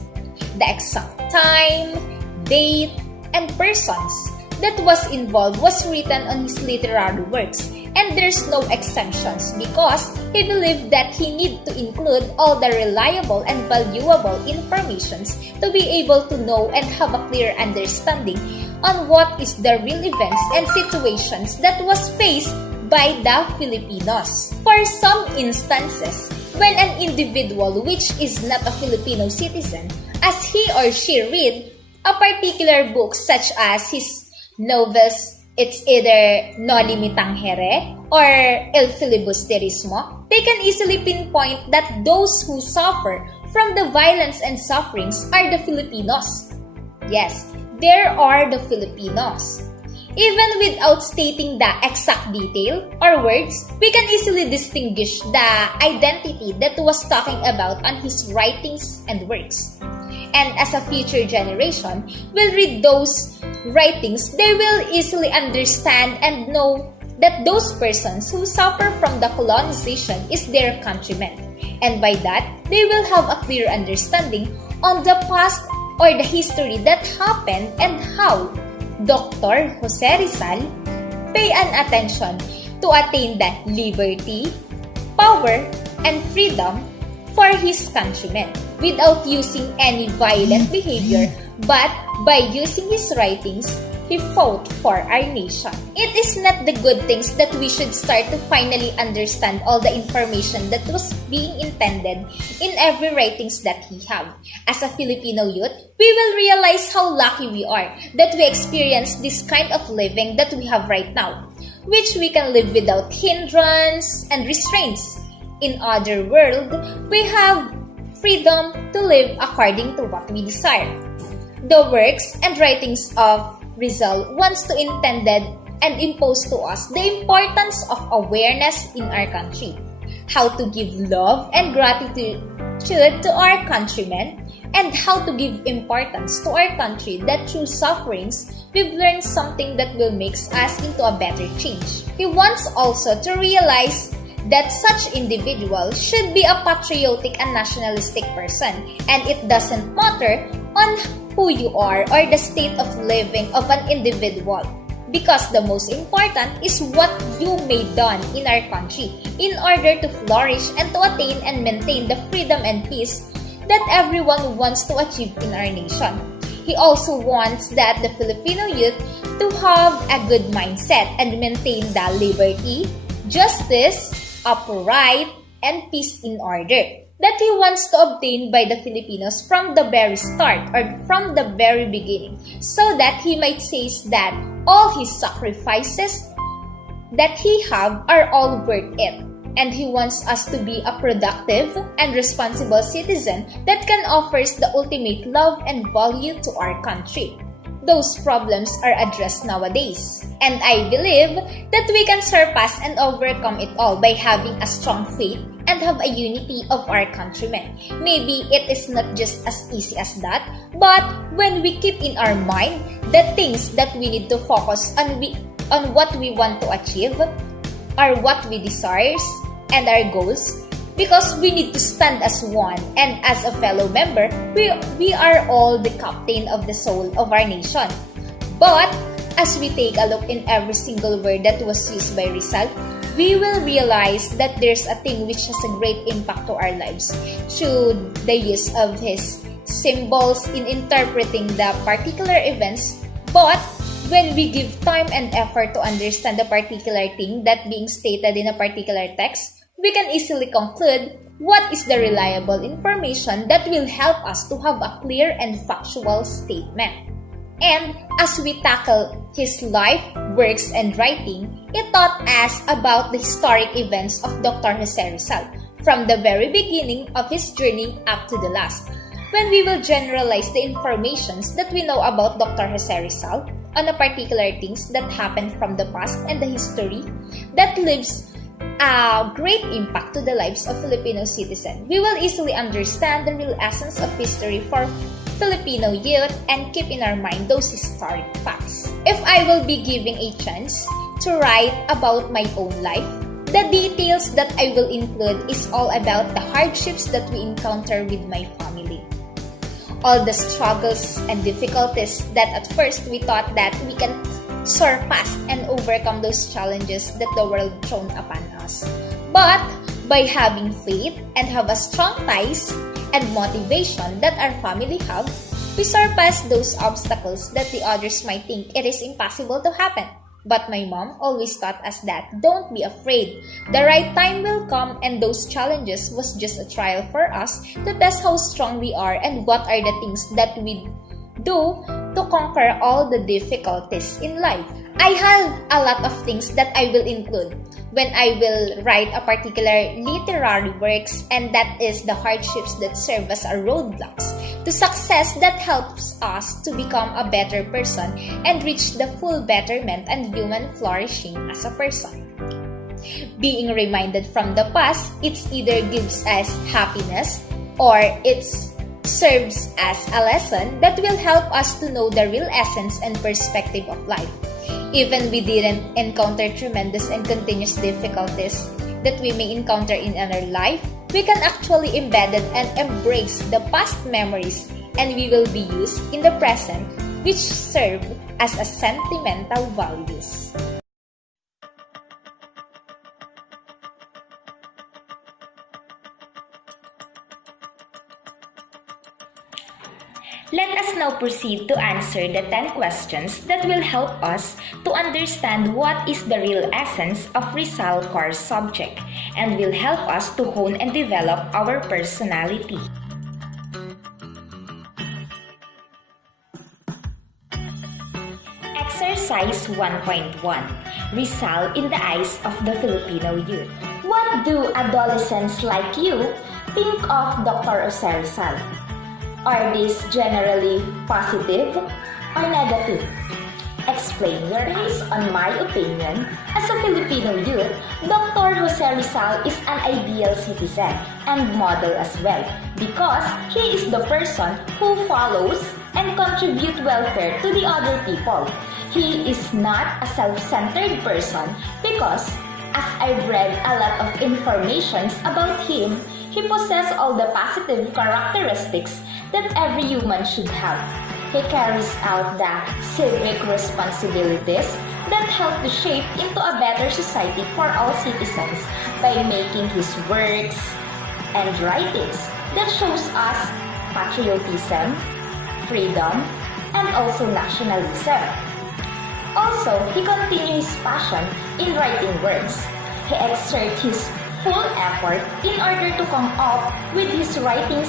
The exact time, date, and persons that was involved was written on his literary works, and there's no exemptions because he believed that he need to include all the reliable and valuable informations to be able to know and have a clear understanding on what is the real events and situations that was faced by the Filipinos. For some instances, when an individual which is not a Filipino citizen, as he or she read a particular book such as his novels, it's either No Limitang Here or El Filibusterismo, they can easily pinpoint that those who suffer from the violence and sufferings are the Filipinos. Yes, there are the Filipinos. Even without stating the exact detail or words, we can easily distinguish the identity that was talking about on his writings and works. And as a future generation will read those writings, they will easily understand and know that those persons who suffer from the colonization is their countrymen. And by that, they will have a clear understanding on the past or the history that happened and how Dr. Jose Rizal pay an attention to attain the liberty, power, and freedom for his countrymen without using any violent behavior, but by using his writings, he fought for our nation. It is not the good things that we should start to finally understand all the information that was being intended in every writings that he have. As a Filipino youth, we will realize how lucky we are that we experience this kind of living that we have right now, which we can live without hindrance and restraints. In other world, we have freedom to live according to what we desire. The works and writings of Rizal wants to intended and impose to us the importance of awareness in our country, how to give love and gratitude to our countrymen, and how to give importance to our country that through sufferings, we've learned something that will make us into a better change. He wants also to realize that such individual should be a patriotic and nationalistic person, and it doesn't matter on who you are or the state of living of an individual. Because the most important is what you may done in our country in order to flourish and to attain and maintain the freedom and peace that everyone wants to achieve in our nation. He also wants that the Filipino youth to have a good mindset and maintain the liberty, justice, upright, and peace in order that he wants to obtain by the Filipinos from the very start or from the very beginning, so that he might say that all his sacrifices that he have are all worth it. And he wants us to be a productive and responsible citizen that can offer the ultimate love and value to our country. Those problems are addressed nowadays, and I believe that we can surpass and overcome it all by having a strong faith and have a unity of our countrymen. Maybe it is not just as easy as that, but when we keep in our mind the things that we need to focus on what we want to achieve, are what we desires and our goals, because we need to stand as one, and as a fellow member, we are all the captain of the soul of our nation. But as we take a look in every single word that was used by Rizal, we will realize that there's a thing which has a great impact to our lives through the use of his symbols in interpreting the particular events. But when we give time and effort to understand the particular thing that being stated in a particular text, we can easily conclude what is the reliable information that will help us to have a clear and factual statement. And as we tackle his life, works, and writing, it taught us about the historic events of Dr. Jose Rizal, from the very beginning of his journey up to the last. When we will generalize the informations that we know about Dr. Jose Rizal on a particular things that happened from the past and the history that leaves a great impact to the lives of Filipino citizens, we will easily understand the real essence of history for Filipino youth and keep in our mind those historic facts. If I will be giving a chance to write about my own life, the details that I will include is all about the hardships that we encounter with my family. All the struggles and difficulties that at first we thought that we can surpass and overcome those challenges that the world thrown upon us. But by having faith and have a strong ties and motivation that our family have, we surpass those obstacles that the others might think it is impossible to happen. But my mom always taught us that don't be afraid. The right time will come, and those challenges was just a trial for us to test how strong we are and what are the things that we do to conquer all the difficulties in life. I have a lot of things that I will include when I will write a particular literary works, and that is the hardships that serve as a roadblocks to success that helps us to become a better person and reach the full betterment and human flourishing as a person. Being reminded from the past, it either gives us happiness or it serves as a lesson that will help us to know the real essence and perspective of life. Even we didn't encounter tremendous and continuous difficulties that we may encounter in our life, we can actually embed it and embrace the past memories, and we will be used in the present, which serve as a sentimental values. Let us now proceed to answer the 10 questions that will help us to understand what is the real essence of Rizal core subject and will help us to hone and develop our personality. Exercise 1.1. Rizal in the eyes of the Filipino youth. What do adolescents like you think of Dr. Jose Rizal? Are these generally positive or negative? Explain your based on my opinion. As a Filipino youth, Dr. Jose Rizal is an ideal citizen and model as well because he is the person who follows and contribute welfare to the other people. He is not a self-centered person because As I've read a lot of informations about him, he possesses all the positive characteristics that every human should have. He carries out the civic responsibilities that help to shape into a better society for all citizens by making his works and writings that shows us patriotism, freedom, and also nationalism. Also, he continues his passion in writing works. He exerts his full effort in order to come up with his writings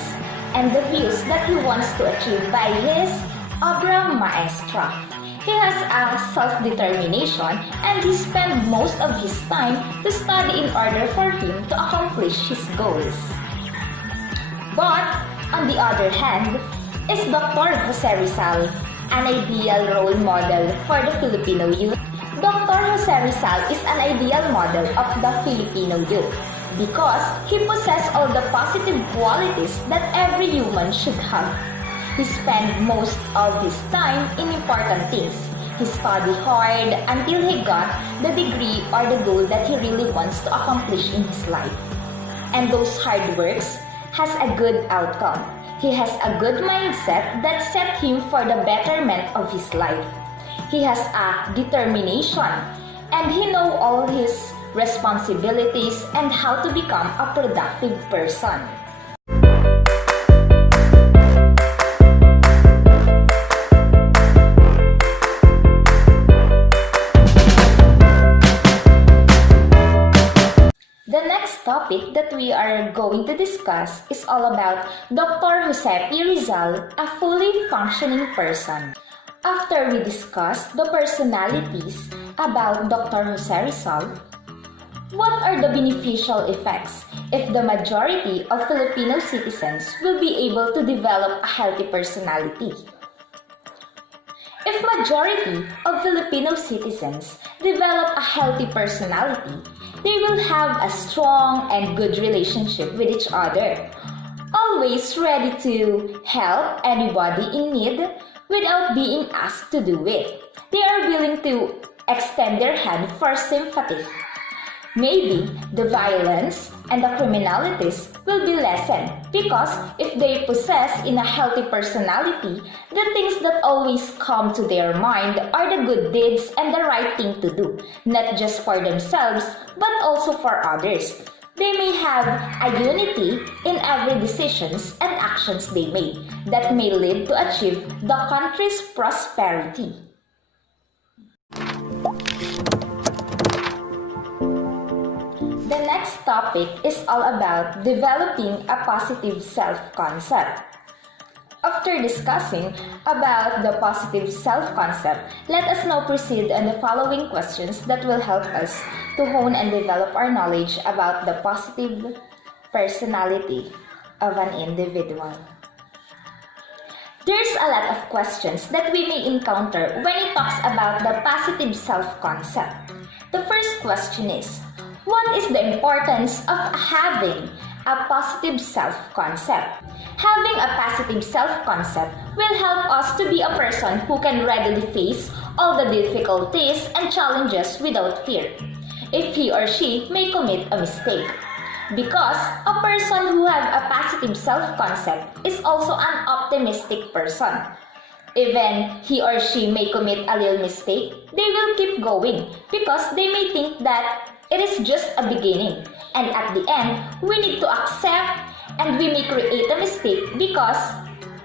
and the views that he wants to achieve by his obra maestra. He has a self-determination and he spends most of his time to study in order for him to accomplish his goals. But, on the other hand, is Dr. Jose Rizal an ideal role model for the Filipino youth? Dr. Jose Rizal is an ideal model of the Filipino youth because he possesses all the positive qualities that every human should have. He spends most of his time in important things. He studied hard until he got the degree or the goal that he really wants to accomplish in his life. And those hard works has a good outcome. He has a good mindset that set him for the betterment of his life. He has a determination and he knows all his responsibilities and how to become a productive person. The next topic that we are going to discuss is all about Dr. Jose P. Rizal, a fully functioning person. After we discuss the personalities about Dr. Jose Rizal, what are the beneficial effects if the majority of Filipino citizens will be able to develop a healthy personality? If majority of Filipino citizens develop a healthy personality, they will have a strong and good relationship with each other, always ready to help anybody in need without being asked to do it. They are willing to extend their hand for sympathy. Maybe the violence and the criminalities will be lessened because if they possess in a healthy personality, the things that always come to their mind are the good deeds and the right thing to do, not just for themselves but also for others. They may have a unity in every decisions and actions they make that may lead to achieve the country's prosperity. The next topic is all about developing a positive self-concept. After discussing about the positive self-concept, let us now proceed on the following questions that will help us to hone and develop our knowledge about the positive personality of an individual. There's a lot of questions that we may encounter when it talks about the positive self-concept. The first question is, what is the importance of having a positive self-concept? Having a positive self-concept will help us to be a person who can readily face all the difficulties and challenges without fear, if he or she may commit a mistake. Because a person who has a positive self-concept is also an optimistic person. Even he or she may commit a little mistake, they will keep going because they may think that it is just a beginning, and at the end, we need to accept and we may create a mistake because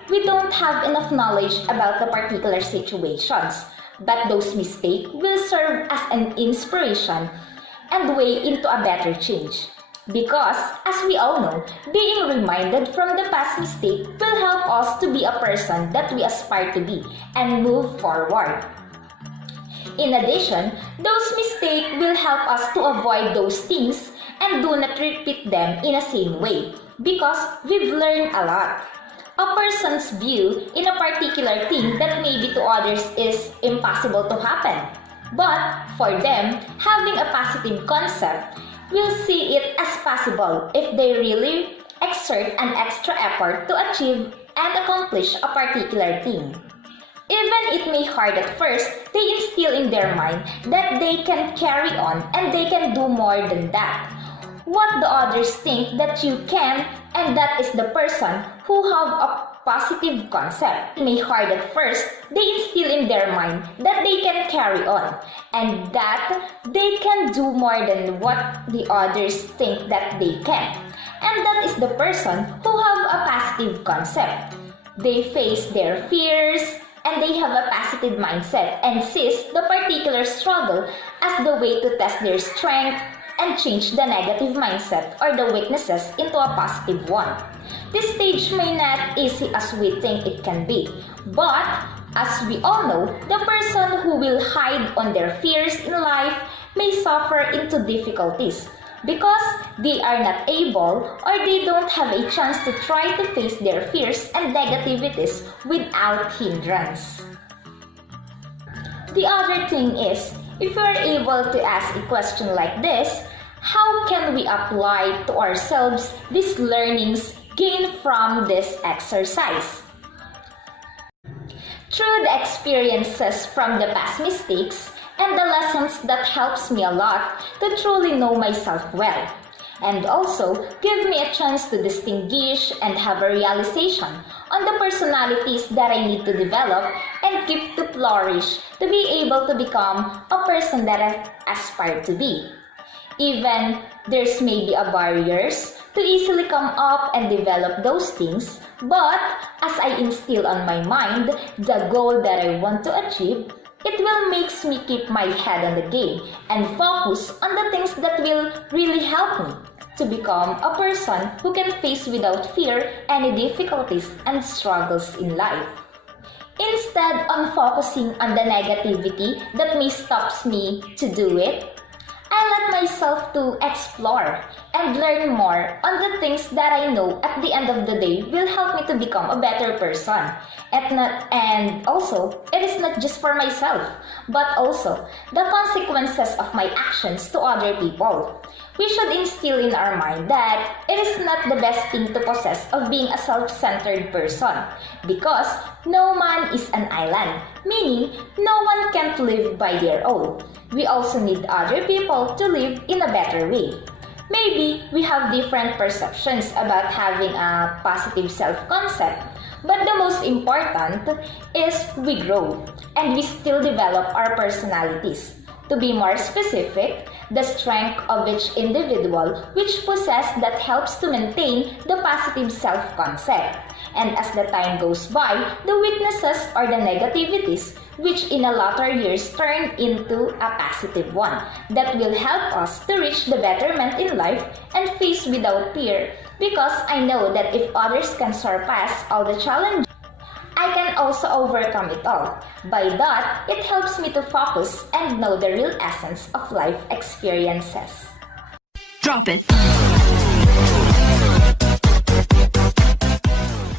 we don't have enough knowledge about the particular situations. But those mistakes will serve as an inspiration and way into a better change. Because, as we all know, being reminded from the past mistake will help us to be a person that we aspire to be and move forward. In addition, those mistakes will help us to avoid those things and do not repeat them in the same way because we've learned a lot. A person's view in a particular thing that maybe to others is impossible to happen. But for them, having a positive concept will see it as possible if they really exert an extra effort to achieve and accomplish a particular thing. Even it may hurt at first, they instill in their mind that they can carry on and they can do more than that. What the others think that you can, and that is the person who have a positive concept. It may hurt at first, they instill in their mind that they can carry on and that they can do more than what the others think that they can. And that is the person who have a positive concept. They face their fears and they have a positive mindset and sees the particular struggle as the way to test their strength and change the negative mindset or the weaknesses into a positive one. This stage may not easy as we think it can be, but as we all know, the person who will hide on their fears in life may suffer into difficulties because they are not able or they don't have a chance to try to face their fears and negativities without hindrance. The other thing is, if we are able to ask a question like this, how can we apply to ourselves these learnings gained from this exercise? Through the experiences from the past mistakes and the lessons that helps me a lot to truly know myself well, and also give me a chance to distinguish and have a realization on the personalities that I need to develop and keep to flourish to be able to become a person that I aspire to be. Even there's maybe a barriers to easily come up and develop those things, but as I instill on my mind the goal that I want to achieve, it will makes me keep my head on the game and focus on the things that will really help me to become a person who can face without fear any difficulties and struggles in life. Instead on focusing on the negativity that may stops me to do it, I let myself to explore and learn more on the things that I know at the end of the day will help me to become a better person. And also, it is not just for myself, but also the consequences of my actions to other people. We should instill in our mind that it is not the best thing to possess of being a self-centered person because no man is an island, meaning no one can't live by their own. We also need other people to live in a better way. Maybe we have different perceptions about having a positive self-concept, but the most important is we grow and we still develop our personalities. To be more specific, the strength of each individual which possess that helps to maintain the positive self-concept. And as the time goes by, the weaknesses or the negativities which in a later years turn into a positive one that will help us to reach the betterment in life and face without fear because I know that if others can surpass all the challenges, I can also overcome it all. By that, it helps me to focus and know the real essence of life experiences. Drop it.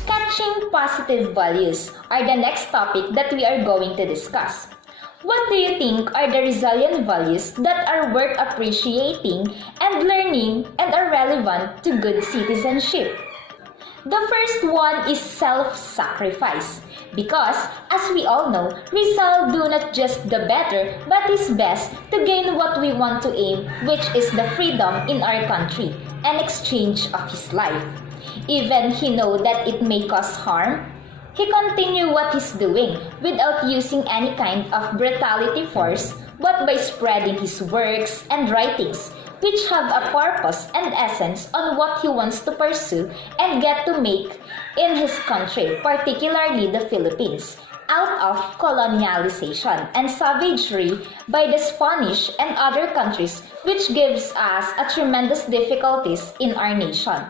Catching positive values are the next topic that we are going to discuss. What do you think are the resilient values that are worth appreciating and learning and are relevant to good citizenship? The first one is self-sacrifice because, as we all know, Rizal do not just the better but his best to gain what we want to aim, which is the freedom in our country and exchange of his life. Even he know that it may cause harm, he continue what he's doing without using any kind of brutality force but by spreading his works and writings which have a purpose and essence on what he wants to pursue and get to make in his country, particularly the Philippines, out of colonialization and savagery by the Spanish and other countries which gives us a tremendous difficulties in our nation.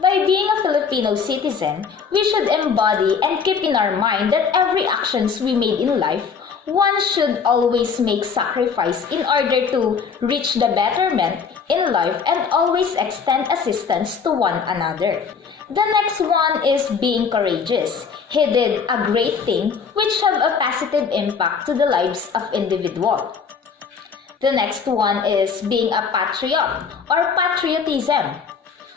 By being a Filipino citizen, we should embody and keep in our mind that every actions we made in life, one should always make sacrifice in order to reach the betterment in life and always extend assistance to one another. The next one is being courageous. He did a great thing which have a positive impact to the lives of individuals. The next one is being a patriot or patriotism.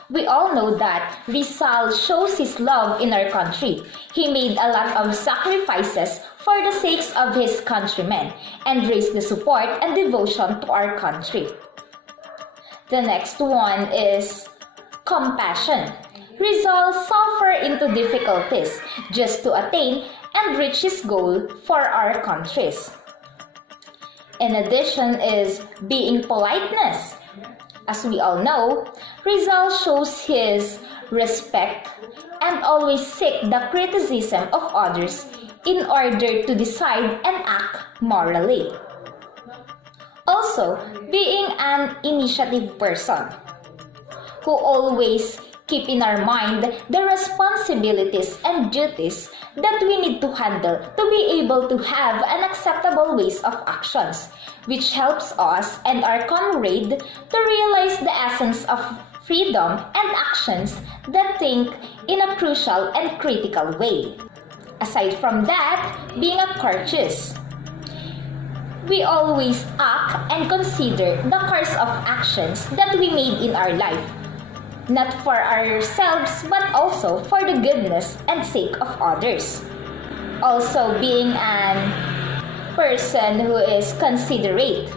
We all know that Rizal shows his love in our country. He made a lot of sacrifices for the sakes of his countrymen and raise the support and devotion to our country. The next one is compassion. Rizal suffered into difficulties just to attain and reach his goal for our countries. In addition is being politeness. As we all know, Rizal shows his respect and always seek the criticism of others in order to decide and act morally. Also, being an initiative person who always keep in our mind the responsibilities and duties that we need to handle to be able to have an acceptable ways of actions, which helps us and our comrade to realize the essence of freedom and actions that think in a crucial and critical way. Aside from that, being a courteous. We always act and consider the course of actions that we made in our life, not for ourselves but also for the goodness and sake of others. Also, being an person who is considerate.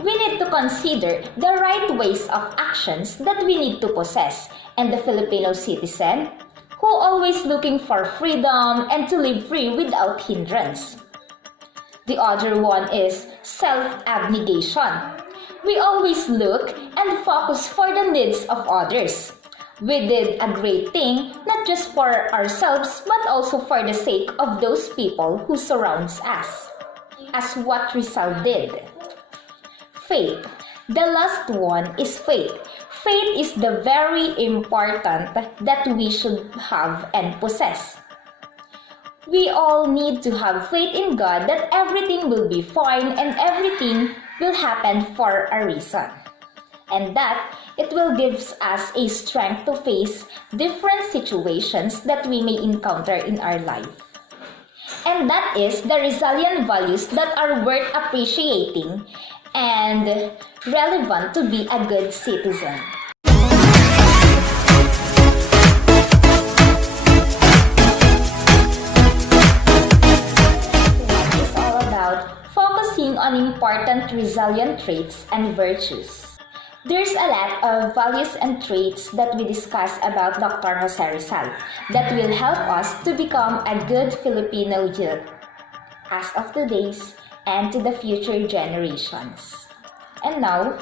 We need to consider the right ways of actions that we need to possess, and the Filipino citizen who always looking for freedom and to live free without hindrance. The other one is self-abnegation. We always look and focus for the needs of others. We did a great thing not just for ourselves but also for the sake of those people who surrounds us, as what Rizal did. Faith. The last one is faith. Faith is the very important that we should have and possess. We all need to have faith in God that everything will be fine and everything will happen for a reason. And that it will give us a strength to face different situations that we may encounter in our life. And that is the Rizalian values that are worth appreciating and relevant to be a good citizen. What is all about focusing on important Rizalian traits and virtues. There's a lot of values and traits that we discuss about Dr. Jose Rizal that will help us to become a good Filipino youth as of today's and to the future generations. And now,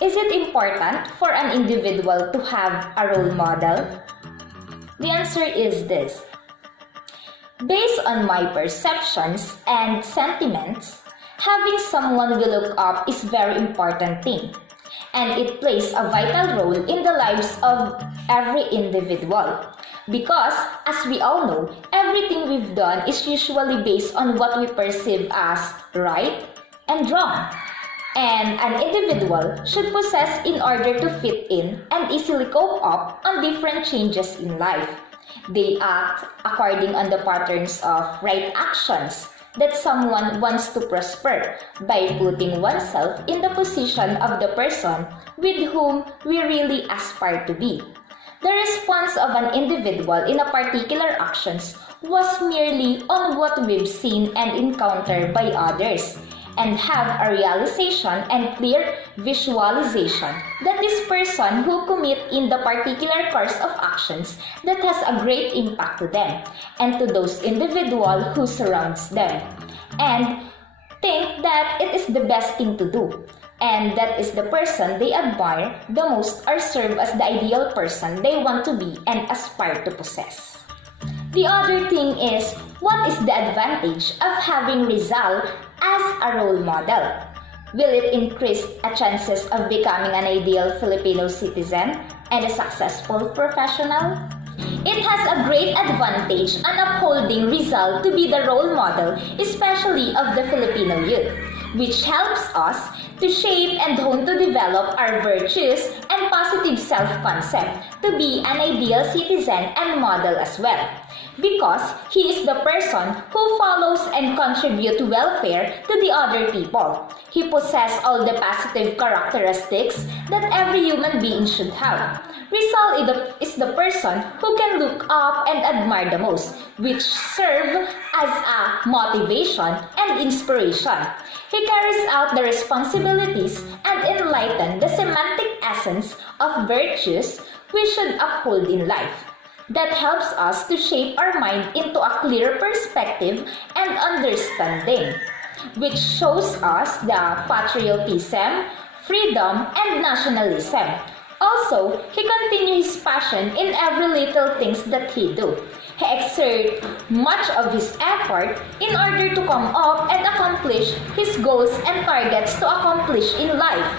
is it important for an individual to have a role model? The answer is this. Based on my perceptions and sentiments, having someone we look up is very important thing, and it plays a vital role in the lives of every individual. Because, as we all know, everything we've done is usually based on what we perceive as right and wrong. And an individual should possess in order to fit in and easily cope up on different changes in life. They act according on the patterns of right actions that someone wants to prosper by putting oneself in the position of the person with whom we really aspire to be. The response of an individual in a particular actions was merely on what we've seen and encountered by others, and have a realization and clear visualization that this person who commit in the particular course of actions that has a great impact to them and to those individual who surrounds them, and think that it is the best thing to do, and that is the person they admire the most or serve as the ideal person they want to be and aspire to possess. The other thing is, what is the advantage of having Rizal as a role model? Will it increase a chances of becoming an ideal Filipino citizen and a successful professional? It has a great advantage on upholding Rizal to be the role model, especially of the Filipino youth, which helps us to shape and hone to develop our virtues and positive self-concept to be an ideal citizen and model as well, because he is the person who follows and contributes welfare to the other people. He possesses all the positive characteristics that every human being should have. Rizal is the person who can look up and admire the most, which serve as a motivation and inspiration. He carries out the responsibilities and enlighten the semantic essence of virtues we should uphold in life. That helps us to shape our mind into a clear perspective and understanding, which shows us the patriotism, freedom, and nationalism. Also, he continues his passion in every little things that he do. He exerts much of his effort in order to come up and accomplish his goals and targets to accomplish in life.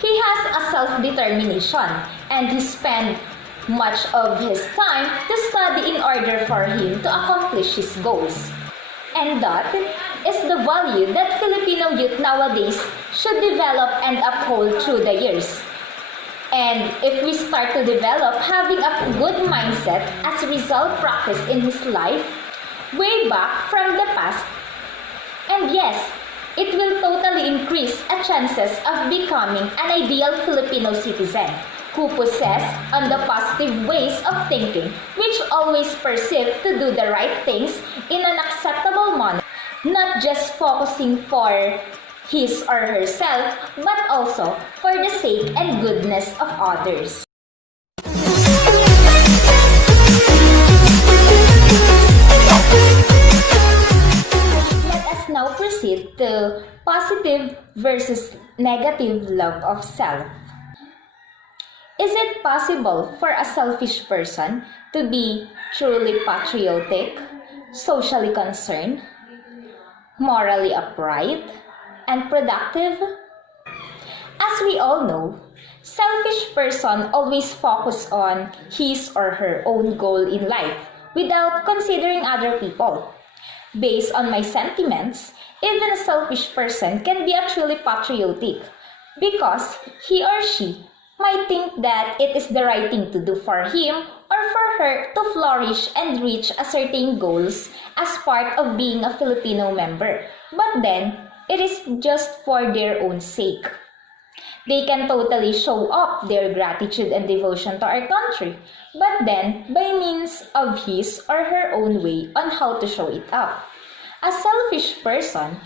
He has a self-determination and he spends much of his time to study in order for him to accomplish his goals. And that is the value that Filipino youth nowadays should develop and uphold through the years. And if we start to develop having a good mindset as a result practice in his life, way back from the past, and yes, it will totally increase a chances of becoming an ideal Filipino citizen who possess on the positive ways of thinking, which always perceive to do the right things in an acceptable manner, not just focusing for his or herself, but also for the sake and goodness of others. Let us now proceed to positive versus negative love of self. Is it possible for a selfish person to be truly patriotic, socially concerned, morally upright, and productive? As we all know, selfish person always focus on his or her own goal in life without considering other people. Based on my sentiments, even a selfish person can be actually patriotic because he or she might think that it is the right thing to do for him or for her to flourish and reach a certain goals as part of being a Filipino member. But then, it is just for their own sake. They can totally show up their gratitude and devotion to our country, but then by means of his or her own way on how to show it up. A selfish person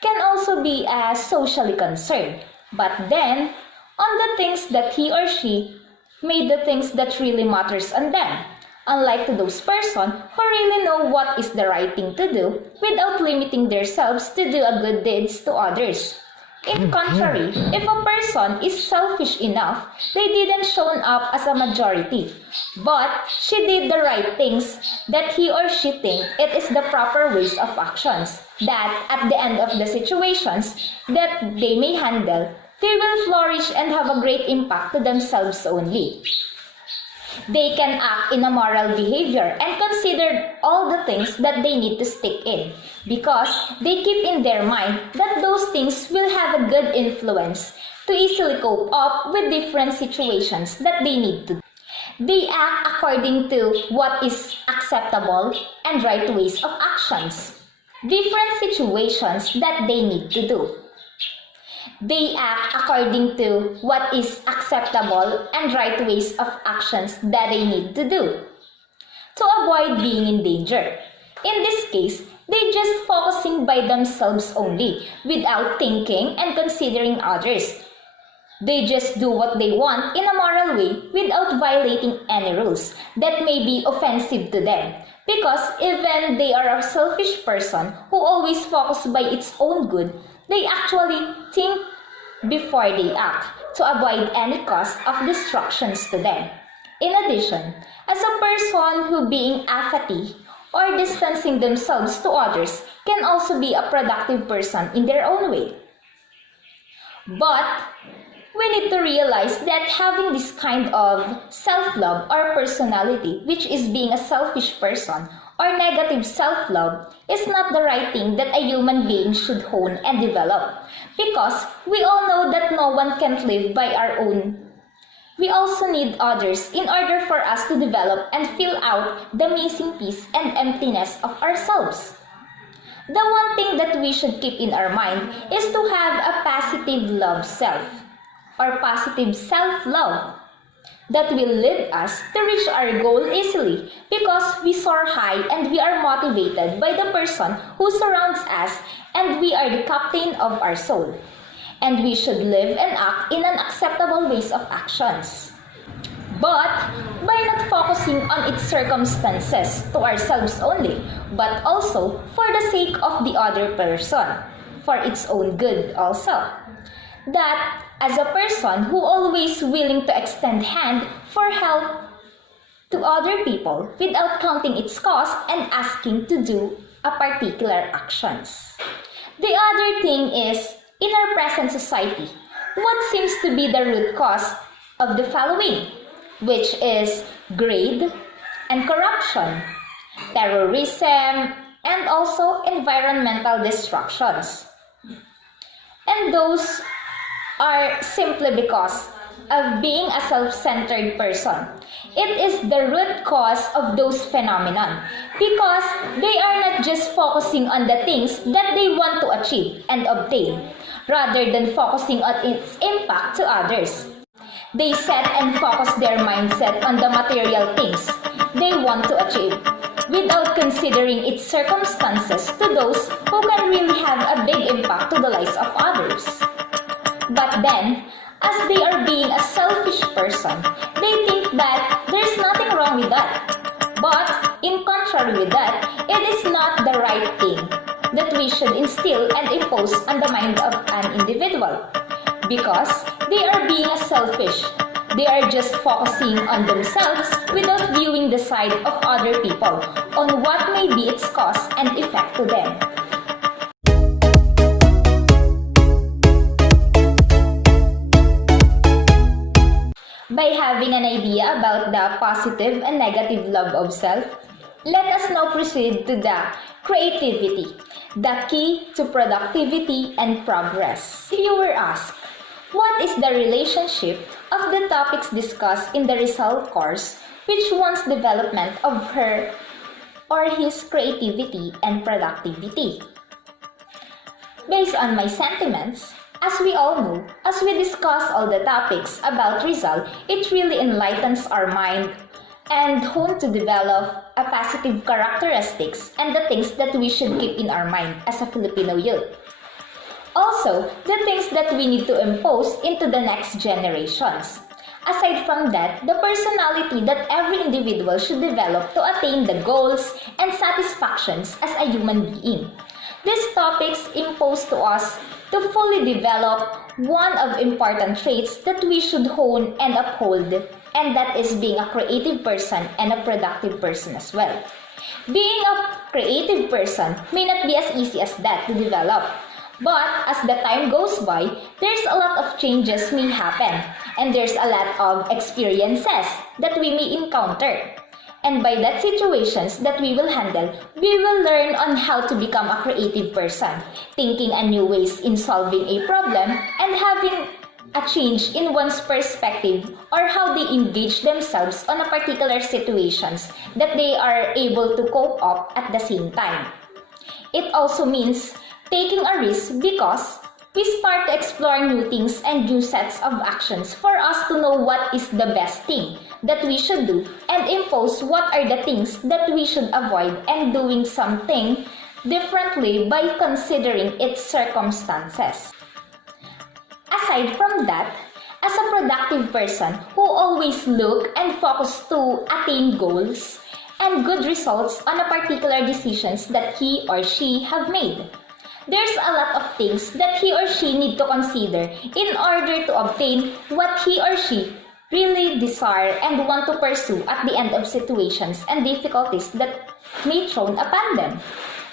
can also be as socially concerned, but then on the things that he or she made the things that really matters on them. Unlike to those person who really know what is the right thing to do without limiting themselves to do a good deeds to others. In contrary, if a person is selfish enough, they didn't shown up as a majority, but she did the right things that he or she think it is the proper ways of actions, that at the end of the situations that they may handle, they will flourish and have a great impact to themselves only. They can act in a moral behavior and consider all the things that they need to stick in because they keep in their mind that those things will have a good influence to easily cope up with different situations that they need to do. They act according to what is acceptable and right ways of actions, different situations that they need to do. They act according to what is acceptable and right ways of actions that they need to do to avoid being in danger. In this case, they just focusing by themselves only without thinking and considering others. They just do what they want in a moral way without violating any rules that may be offensive to them. Because even they are a selfish person who always focus by its own good, they actually think before they act to avoid any cause of destructions to them. In addition, as a person who being apathy or distancing themselves to others can also be a productive person in their own way. But we need to realize that having this kind of self-love or personality, which is being a selfish person or negative self-love, is not the right thing that a human being should hone and develop. Because we all know that no one can live by our own We also need others in order for us to develop and fill out the missing piece and emptiness of ourselves. The one thing that we should keep in our mind is to have a positive love self or positive self-love that will lead us to reach our goal easily because we soar high and we are motivated by the person who surrounds us and we are the captain of our soul. And we should live and act in an acceptable ways of actions. But by not focusing on its circumstances to ourselves only, but also for the sake of the other person, for its own good also. That as a person who always willing to extend hand for help to other people without counting its cost and asking to do a particular actions. The other thing is, in our present society, what seems to be the root cause of the following, which is greed and corruption, terrorism, and also environmental destructions. And those are simply because of being a self-centered person. It is the root cause of those phenomena because they are not just focusing on the things that they want to achieve and obtain, rather than focusing on its impact to others. They set and focus their mindset on the material things they want to achieve, without considering its circumstances to those who can really have a big impact to the lives of others. But then, as they are being a selfish person, they think that there's nothing wrong with that. But, in contrary with that, it is not the right thing that we should instill and impose on the mind of an individual. Because they are being a selfish. They are just focusing on themselves without viewing the side of other people on what may be its cause and effect to them. By having an idea about the positive and negative love of self, let us now proceed to the creativity, the key to productivity and progress. If you were asked, what is the relationship of the topics discussed in the Rizal course with one's development of her or his creativity and productivity? Based on my sentiments, as we all know, as we discuss all the topics about Rizal, it really enlightens our mind and hone to develop a positive characteristics and the things that we should keep in our mind as a Filipino youth. Also, the things that we need to impose into the next generations. Aside from that, the personality that every individual should develop to attain the goals and satisfactions as a human being. These topics impose to us to fully develop one of important traits that we should hone and uphold, and that is being a creative person and a productive person as well. Being a creative person may not be as easy as that to develop, but as the time goes by, there's a lot of changes may happen, and there's a lot of experiences that we may encounter. And by that situations that we will handle, we will learn on how to become a creative person, thinking a new ways in solving a problem and having a change in one's perspective or how they engage themselves on a particular situations that they are able to cope up at the same time. It also means taking a risk because we start to explore new things and new sets of actions for us to know what is the best thing that we should do and impose what are the things that we should avoid and doing something differently by considering its circumstances. Aside from that, as a productive person who always look and focus to attain goals and good results on a particular decisions that he or she have made, there's a lot of things that he or she need to consider in order to obtain what he or she really desire and want to pursue at the end of situations and difficulties that may thrown upon them.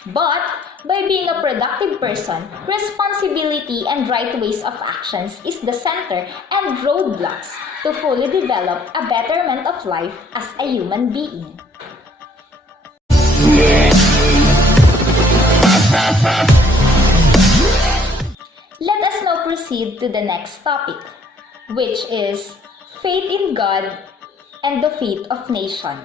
But by being a productive person, responsibility and right ways of actions is the center and roadblocks to fully develop a betterment of life as a human being. Let us now proceed to the next topic, which is Faith in God and the faith of nation.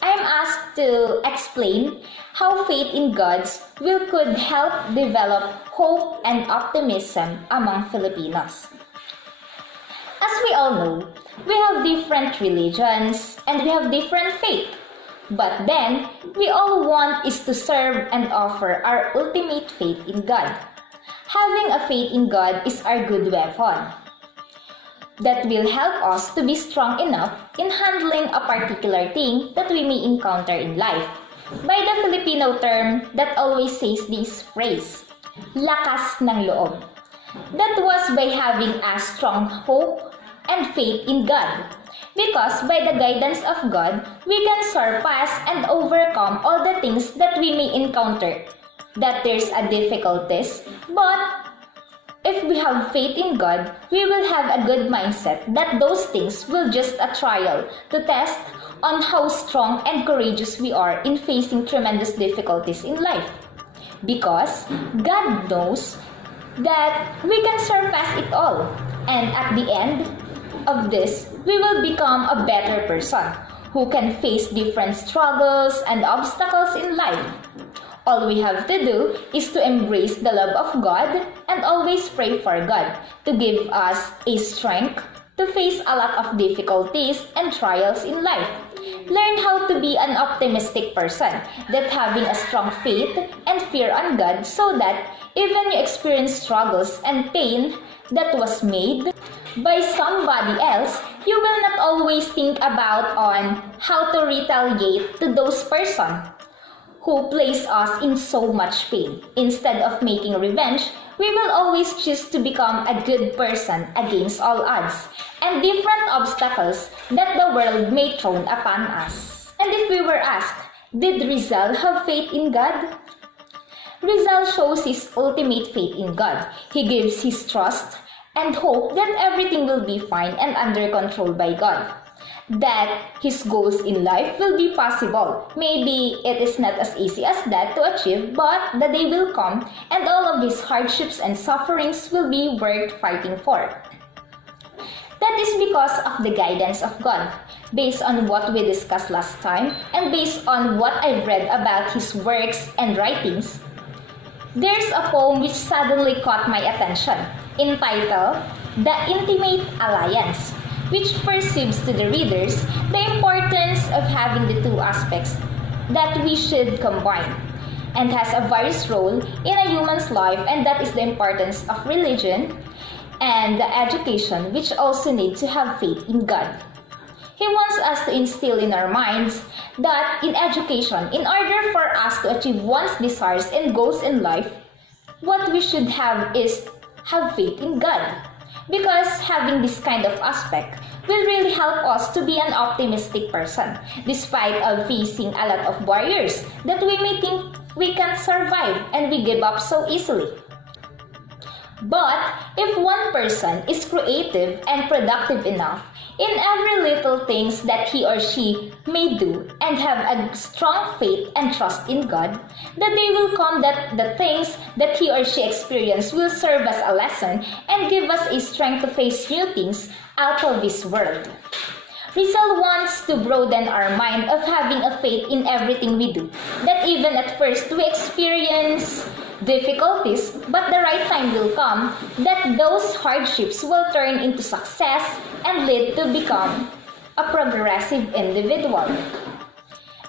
I am asked to explain how faith in God's will could help develop hope and optimism among Filipinos. As we all know, we have different religions and we have different faith. But then, we all want is to serve and offer our ultimate faith in God. Having a faith in God is our good weapon that will help us to be strong enough in handling a particular thing that we may encounter in life. By the Filipino term that always says this phrase, lakas ng loob. That was by having a strong hope and faith in God. Because by the guidance of God, we can surpass and overcome all the things that we may encounter. That there's a difficulties, but if we have faith in God, we will have a good mindset that those things will just a trial to test on how strong and courageous we are in facing tremendous difficulties in life. Because God knows that we can surpass it all. And at the end of this, we will become a better person who can face different struggles and obstacles in life. All we have to do is to embrace the love of God and always pray for God to give us a strength to face a lot of difficulties and trials in life. Learn how to be an optimistic person that having a strong faith and fear on God so that even you experience struggles and pain that was made by somebody else, you will not always think about on how to retaliate to those person who place us in so much pain. Instead of making revenge, we will always choose to become a good person against all odds and different obstacles that the world may throw upon us. And if we were asked, did Rizal have faith in God? Rizal shows his ultimate faith in God. He gives his trust and hope that everything will be fine and under control by God. That his goals in life will be possible. Maybe it is not as easy as that to achieve, but the day will come and all of his hardships and sufferings will be worth fighting for. That is because of the guidance of God. Based on what we discussed last time and based on what I've read about his works and writings, there's a poem which suddenly caught my attention, entitled The Intimate Alliance, which perceives to the readers the importance of having the two aspects that we should combine and has a various role in a human's life, and that is the importance of religion and the education, which also need to have faith in God. He wants us to instill in our minds that in education, in order for us to achieve one's desires and goals in life, what we should have is have faith in God. Because having this kind of aspect will really help us to be an optimistic person, despite of facing a lot of barriers that we may think we can't survive and we give up so easily. But if one person is creative and productive enough in every little things that he or she may do and have a strong faith and trust in God, the day will come that the things that he or she experience will serve as a lesson and give us a strength to face new things out of this world. Rizal wants to broaden our mind of having a faith in everything we do, that even at first we experience difficulties, but the right time will come that those hardships will turn into success and lead to become a progressive individual.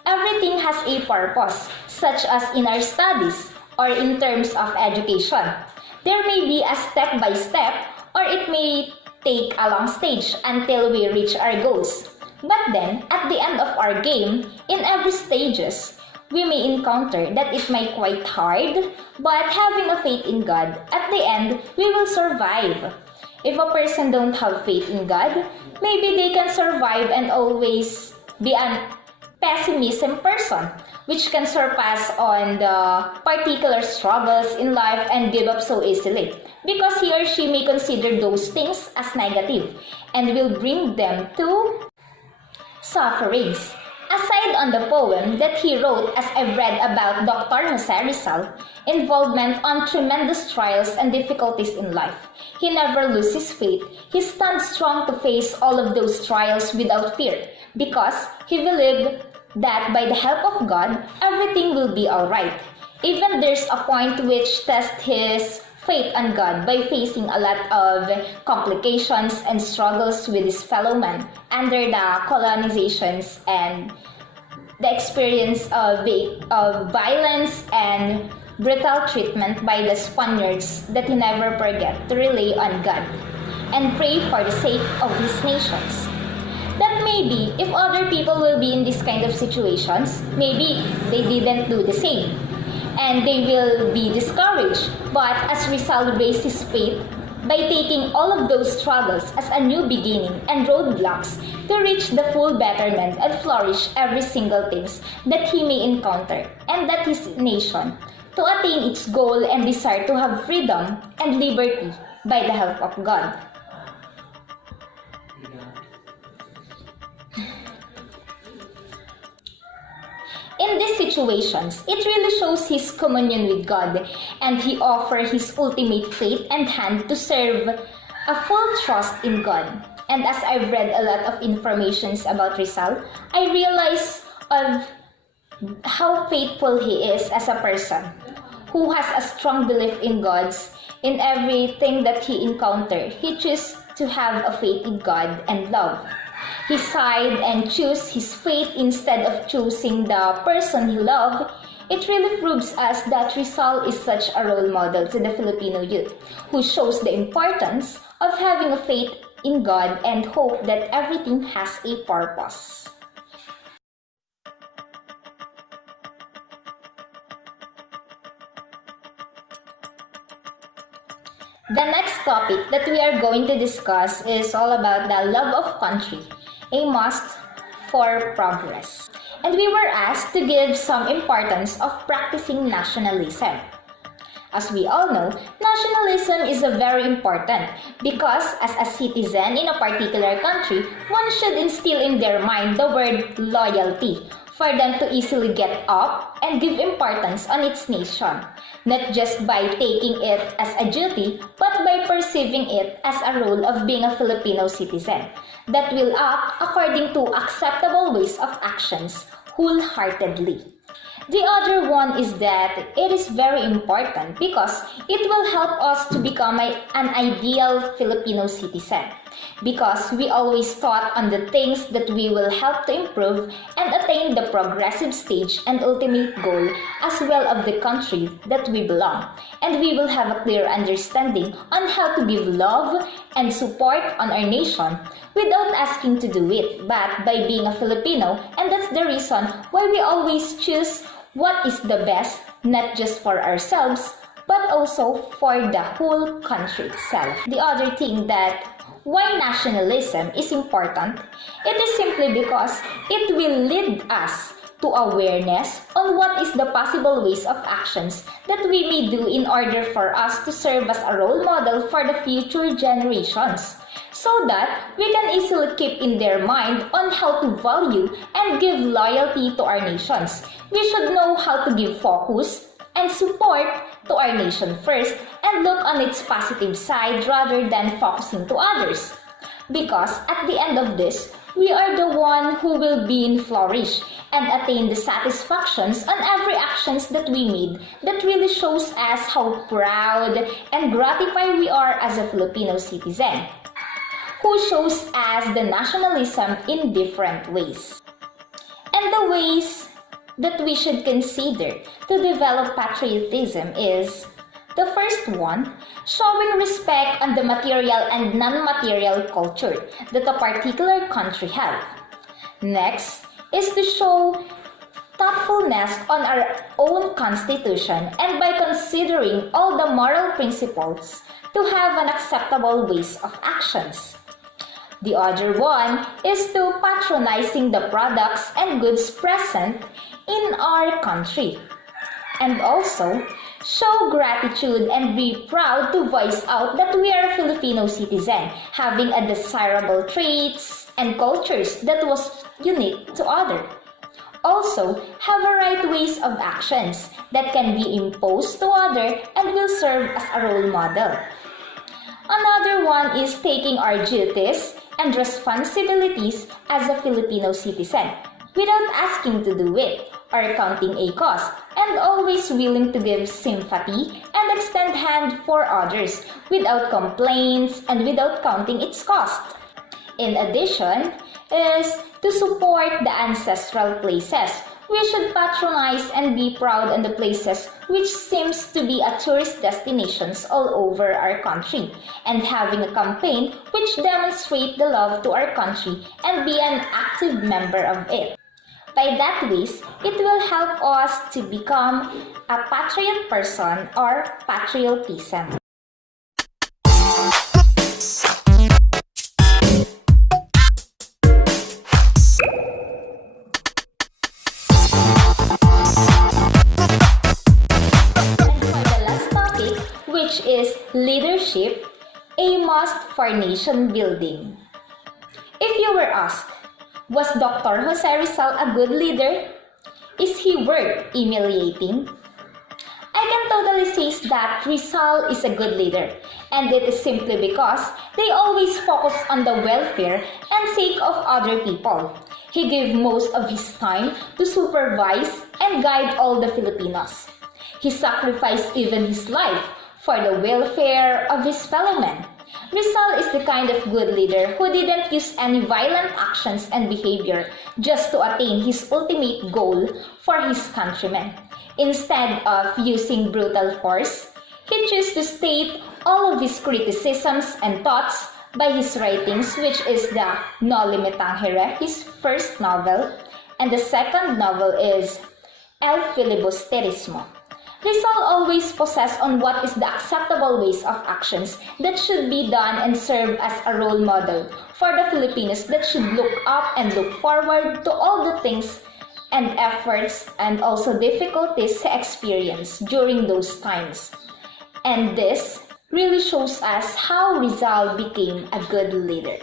Everything has a purpose, such as in our studies or in terms of education. There may be a step by step, or it may take a long stage until we reach our goals. But then, at the end of our game, in every stages, we may encounter that it might quite hard, but having a faith in God, at the end, we will survive. If a person don't have faith in God, maybe they can survive and always be a pessimism person, which can surpass on the particular struggles in life and give up so easily, because he or she may consider those things as negative and will bring them to sufferings. Aside on the poem that he wrote as I've read about Dr. Jose Rizal, involvement on tremendous trials and difficulties in life. He never loses faith. He stands strong to face all of those trials without fear because he believed that by the help of God, everything will be alright. Even there's a point which tests his faith on God by facing a lot of complications and struggles with his fellow men under the colonizations and the experience of violence and brutal treatment by the Spaniards that he never forget to rely on God and pray for the sake of his nations. That maybe if other people will be in this kind of situations, maybe they didn't do the same and they will be discouraged. But as Rizal raised his faith by taking all of those struggles as a new beginning and roadblocks to reach the full betterment and flourish every single things that he may encounter and that his nation to attain its goal and desire to have freedom and liberty by the help of God. In these situations, it really shows his communion with God and he offers his ultimate faith and hand to serve a full trust in God. And as I've read a lot of informations about Rizal, I realize of how faithful he is as a person who has a strong belief in God's in everything that he encountered. He chooses to have a faith in God and love. He side and choose his faith instead of choosing the person he loved. It really proves us that Rizal is such a role model to the Filipino youth who shows the importance of having a faith in God and hope that everything has a purpose. The next topic that we are going to discuss is all about the love of country, a must for progress. And we were asked to give some importance of practicing nationalism. As we all know, nationalism is very important because as a citizen in a particular country, one should instill in their mind the word loyalty for them to easily get up and give importance on its nation, not just by taking it as a duty, but by perceiving it as a role of being a Filipino citizen that will act according to acceptable ways of actions wholeheartedly. The other one is that it is very important because it will help us to become an ideal Filipino citizen because we always thought on the things that we will help to improve and attain the progressive stage and ultimate goal as well of the country that we belong. And we will have a clear understanding on how to give love and support on our nation without asking to do it, but by being a Filipino, and that's the reason why we always choose what is the best, not just for ourselves, but also for the whole country itself. The other thing that why nationalism is important, it is simply because it will lead us to awareness on what is the possible ways of actions that we may do in order for us to serve as a role model for the future generations, so that we can easily keep in their mind on how to value and give loyalty to our nations. We should know how to give focus and support to our nation first and look on its positive side rather than focusing to others. Because at the end of this, we are the one who will be in flourish and attain the satisfactions on every actions that we made that really shows us how proud and gratified we are as a Filipino citizen, who shows us the nationalism in different ways. And the ways that we should consider to develop patriotism is the first one, showing respect on the material and non-material culture that a particular country have. Next is to show thoughtfulness on our own constitution and by considering all the moral principles to have an acceptable ways of actions. The other one is to patronizing the products and goods present in our country. And also, show gratitude and be proud to voice out that we are a Filipino citizen, having a desirable traits and cultures that was unique to others. also have a right ways of actions that can be imposed to others and will serve as a role model. Another one is taking our duties and responsibilities as a Filipino citizen without asking to do it or counting a cost, and always willing to give sympathy and extend hand for others without complaints and without counting its cost. In addition, is to support the ancestral places. We should patronize and be proud on the places which seems to be a tourist destinations all over our country, and having a campaign which demonstrate the love to our country and be an active member of it. By that ways, it will help us to become a patriot person or patriotism. Which is leadership, a must for nation building. If you were asked, was Dr. Jose Rizal a good leader? Is he worth emulating? I can totally say that Rizal is a good leader, and it is simply because they always focus on the welfare and sake of other people. He gave most of his time to supervise and guide all the Filipinos. He sacrificed even his life for the welfare of his fellow men. Rizal is the kind of good leader who didn't use any violent actions and behavior just to attain his ultimate goal for his countrymen. Instead of using brutal force, he chose to state all of his criticisms and thoughts by his writings, which is the No Limitang Here, his first novel, and the second novel is El Filibusterismo. Rizal always possessed on what is the acceptable ways of actions that should be done and serve as a role model for the Filipinos that should look up and look forward to all the things and efforts and also difficulties he experienced during those times. And this really shows us how Rizal became a good leader.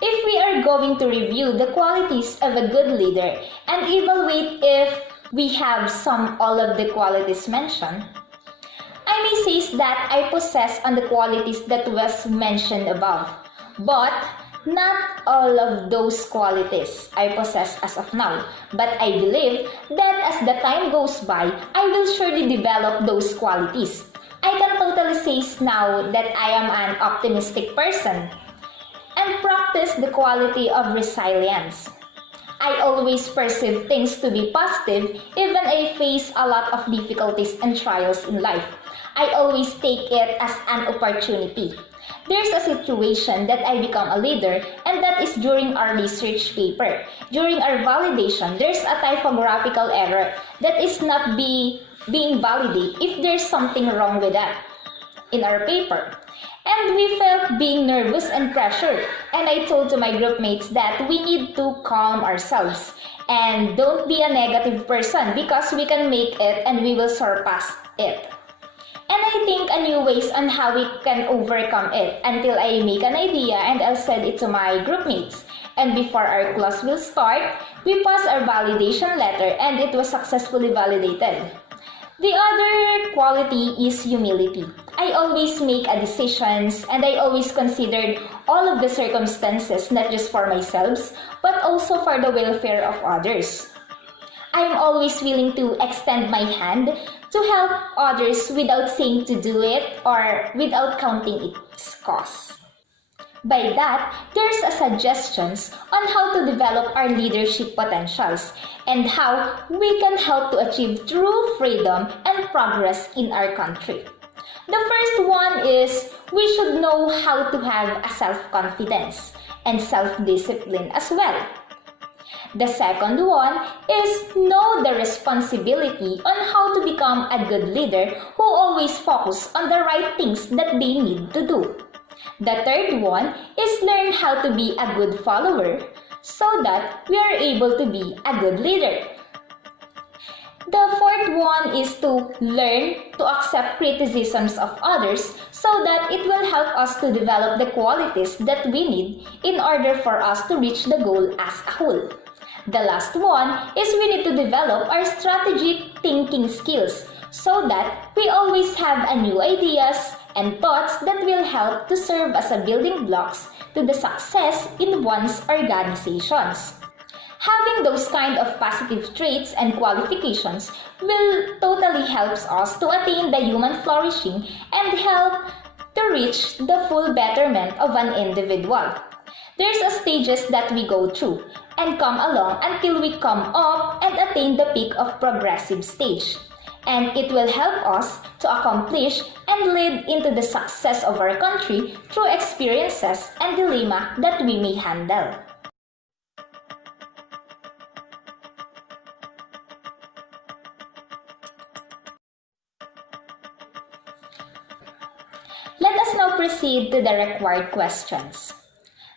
If we are going to review the qualities of a good leader and evaluate if we have all of the qualities mentioned, I may say that I possess on the qualities that was mentioned above, but not all of those qualities I possess as of now. But I believe that as the time goes by, I will surely develop those qualities. I can totally say now that I am an optimistic person and practice the quality of resilience. I always perceive things to be positive even I face a lot of difficulties and trials in life. I always take it as an opportunity. There's a situation that I become a leader, and that is during our research paper. During our validation, there's a typographical error that is not being validated if there's something wrong with that in our paper. And we felt being nervous and pressured. And I told to my group mates that we need to calm ourselves and don't be a negative person because we can make it and we will surpass it. And I think a new ways on how we can overcome it until I make an idea and I'll send it to my group mates. And before our class will start, we pass our validation letter and it was successfully validated. The other quality is humility. I always make decisions and I always considered all of the circumstances, not just for myself, but also for the welfare of others. I am always willing to extend my hand to help others without saying to do it or without counting its cost. By that, there's a suggestions on how to develop our leadership potentials and how we can help to achieve true freedom and progress in our country. The first one is we should know how to have a self-confidence and self-discipline as well. The second one is know the responsibility on how to become a good leader who always focus on the right things that they need to do. The third one is learn how to be a good follower so that we are able to be a good leader. The fourth one is to learn to accept criticisms of others so that it will help us to develop the qualities that we need in order for us to reach the goal as a whole. The last one is we need to develop our strategic thinking skills so that we always have a new ideas and thoughts that will help to serve as a building blocks to the success in one's organizations. Having those kind of positive traits and qualifications will totally helps us to attain the human flourishing and help to reach the full betterment of an individual. There's a stages that we go through and come along until we come up and attain the peak of progressive stage. And it will help us to accomplish and lead into the success of our country through experiences and dilemma that we may handle. Let us now proceed to the required questions.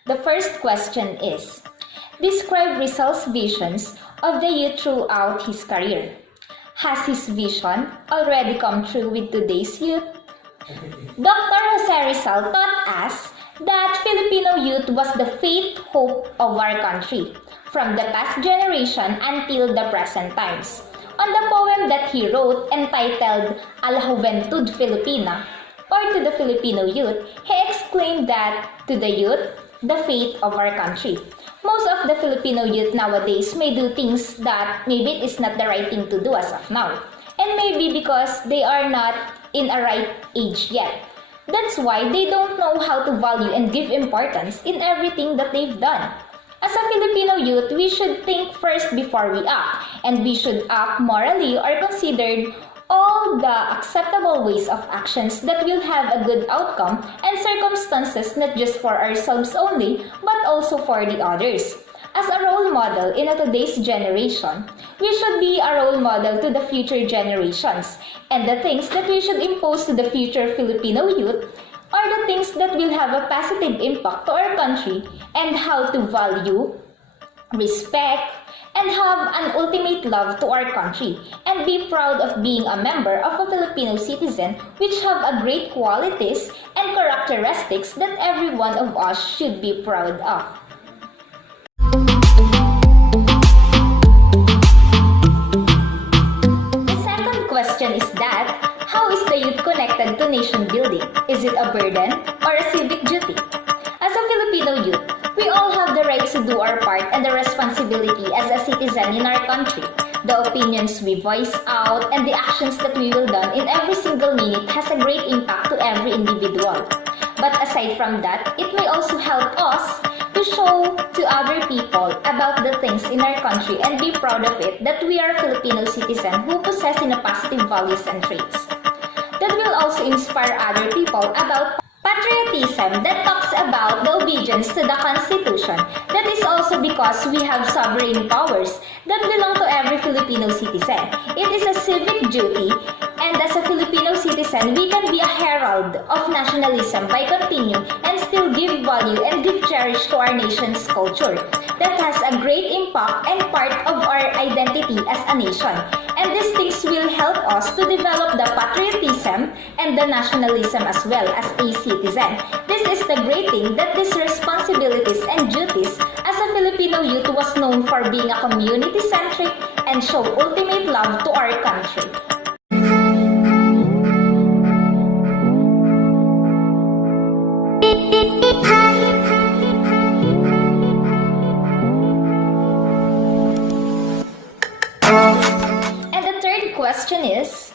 The first question is, describe Rizal's visions of the youth throughout his career. Has his vision already come true with today's youth? Dr. Jose Rizal taught us that Filipino youth was the faith, hope of our country, from the past generation until the present times. On the poem that he wrote entitled A la Juventud Filipina, or to the Filipino youth, he exclaimed that to the youth, the faith of our country. Most of the Filipino youth nowadays may do things that maybe it is not the right thing to do as of now. And maybe because they are not in a right age yet. That's why they don't know how to value and give importance in everything that they've done. As a Filipino youth, we should think first before we act, and we should act morally or considered all the acceptable ways of actions that will have a good outcome and circumstances not just for ourselves only, but also for the others. As a role model in today's generation, we should be a role model to the future generations, and the things that we should impose to the future Filipino youth are the things that will have a positive impact to our country and how to value, respect, and have an ultimate love to our country and be proud of being a member of a Filipino citizen which have a great qualities and characteristics that every one of us should be proud of. The second question is that, how is the youth connected to nation building? Is it a burden or a civic duty? As a Filipino youth, we all have the right to do our part and the responsibility as a citizen in our country. The opinions we voice out and the actions that we will done in every single minute has a great impact to every individual. But aside from that, it may also help us to show to other people about the things in our country and be proud of it that we are Filipino citizens who possess in a positive values and traits. That will also inspire other people about patriotism that talks about the obedience to the Constitution. That is also because we have sovereign powers that belong to every Filipino citizen. It is a civic duty, and as a Filipino citizen, we can be a herald of nationalism by continuing and still give value and give cherish to our nation's culture. That has a great impact and part of our identity as a nation. And these things will help us to develop the patriotism and the nationalism as well as a citizen. This is the great thing that these responsibilities and duties as a Filipino youth was known for being a community-centric and show ultimate love to our country. Question is,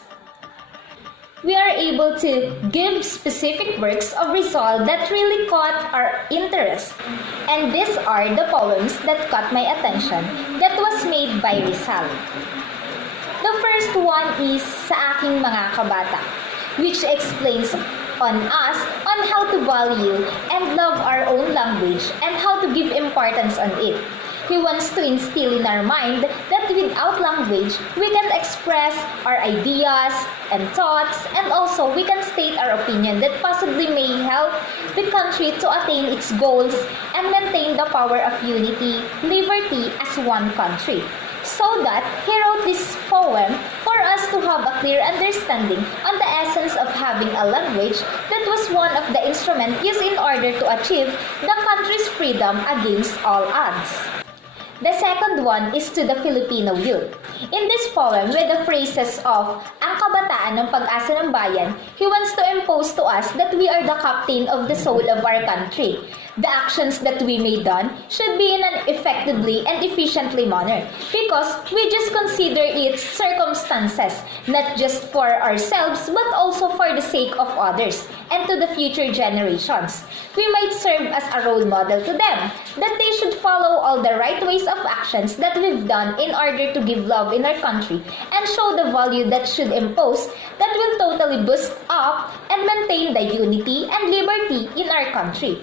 we are able to give specific works of Rizal that really caught our interest. And these are the poems that caught my attention that was made by Rizal. The first one is Sa Aking Mga Kabata, which explains on us on how to value and love our own language and how to give importance on it. He wants to instill in our mind that without language, we can express our ideas and thoughts, and also we can state our opinion that possibly may help the country to attain its goals and maintain the power of unity, liberty as one country. So that he wrote this poem for us to have a clear understanding on the essence of having a language that was one of the instruments used in order to achieve the country's freedom against all odds. The second one is to the Filipino youth. In this poem, with the phrases of "Ang kabataan ng pag-asa ng bayan," he wants to impose to us that we are the captain of the soul of our country. The actions that we may done should be in an effectively and efficiently manner because we just consider its circumstances, not just for ourselves but also for the sake of others and to the future generations. We might serve as a role model to them, that they should follow all the right ways of actions that we've done in order to give love in our country and show the value that should impose that will totally boost up and maintain the unity and liberty in our country.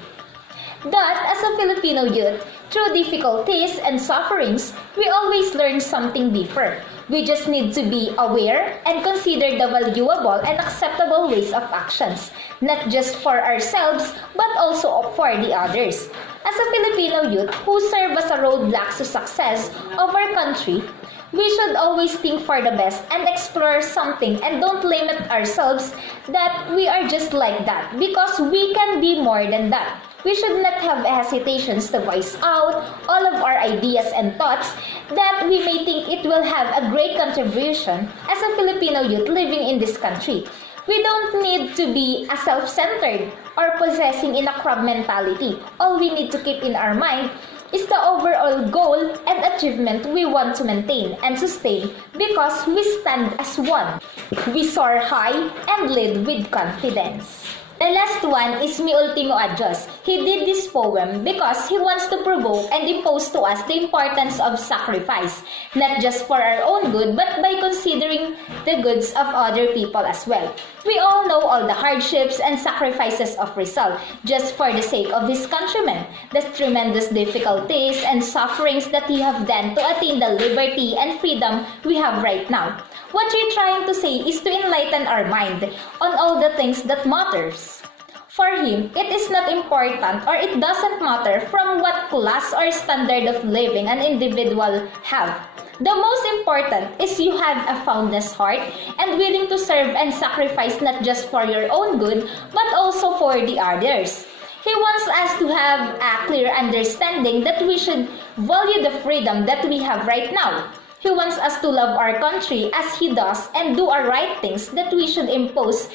That as a Filipino youth, through difficulties and sufferings, we always learn something deeper. We just need to be aware and consider the valuable and acceptable ways of actions, not just for ourselves, but also for the others. As a Filipino youth who serve as a roadblock to success of our country, we should always think for the best and explore something and don't limit ourselves that we are just like that because we can be more than that. We should not have hesitations to voice out all of our ideas and thoughts that we may think it will have a great contribution as a Filipino youth living in this country. We don't need to be a self-centered or possessing in a crowd mentality. All we need to keep in our mind is the overall goal and achievement we want to maintain and sustain because we stand as one. We soar high and lead with confidence. The last one is Mi Ultimo Adios. He did this poem because he wants to provoke and impose to us the importance of sacrifice, not just for our own good, but by considering the goods of other people as well. We all know all the hardships and sacrifices of Rizal just for the sake of his countrymen, the tremendous difficulties and sufferings that he have done to attain the liberty and freedom we have right now. What we're trying to say is to enlighten our mind on all the things that matters. For him, it is not important or it doesn't matter from what class or standard of living an individual have. The most important is you have a foundness heart and willing to serve and sacrifice not just for your own good but also for the others. He wants us to have a clear understanding that we should value the freedom that we have right now. He wants us to love our country as he does and do our right things that we should impose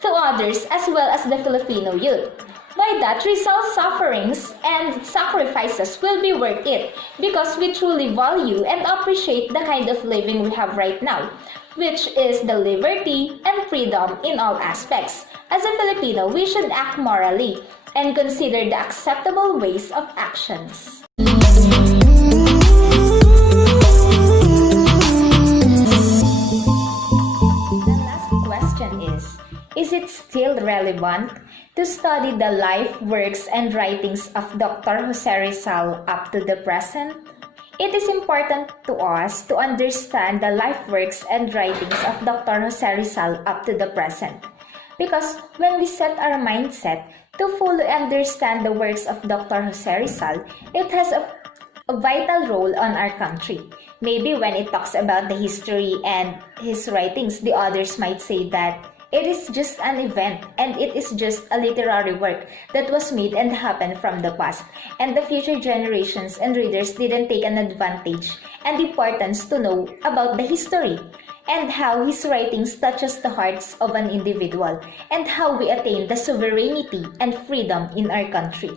to others as well as the Filipino youth. By that, Rizal's sufferings and sacrifices will be worth it because we truly value and appreciate the kind of living we have right now, which is the liberty and freedom in all aspects. As a Filipino, we should act morally and consider the acceptable ways of actions. Is it still relevant to study the life, works, and writings of Dr. Jose Rizal up to the present? It is important to us to understand the life, works, and writings of Dr. Jose Rizal up to the present. Because when we set our mindset to fully understand the works of Dr. Jose Rizal, it has a vital role on our country. Maybe when it talks about the history and his writings, the others might say that it is just an event and it is just a literary work that was made and happened from the past, and the future generations and readers didn't take an advantage and importance to know about the history and how his writings touches the hearts of an individual and how we attain the sovereignty and freedom in our country.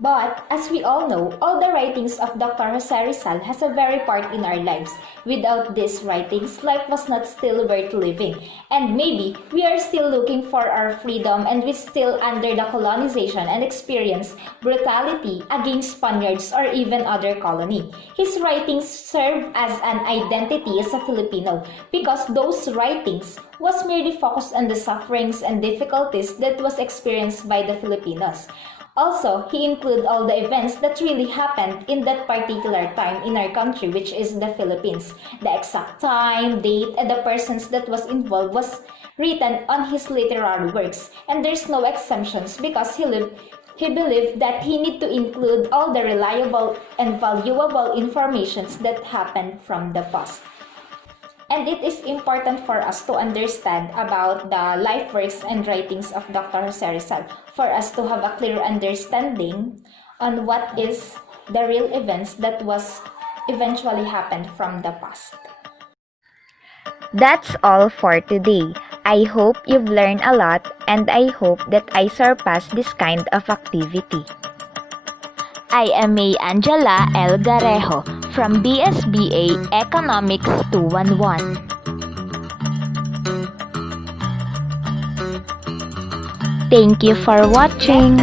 But, as we all know, all the writings of Dr. Jose Rizal has a very part in our lives. Without these writings, life was not still worth living. And maybe we are still looking for our freedom and we still under the colonization and experience brutality against Spaniards or even other colony. His writings serve as an identity as a Filipino because those writings was merely focused on the sufferings and difficulties that was experienced by the Filipinos. Also, he included all the events that really happened in that particular time in our country, which is the Philippines. The exact time, date, and the persons that was involved was written on his literary works. And there's no exemptions because he believed that he need to include all the reliable and valuable informations that happened from the past. And it is important for us to understand about the life works and writings of Dr. Jose Rizal for us to have a clear understanding on what is the real events that was eventually happened from the past. That's all for today. I hope you've learned a lot and I hope that I surpass this kind of activity. I am May Angela L. Garejo from BSBA Economics 211. Thank you for watching.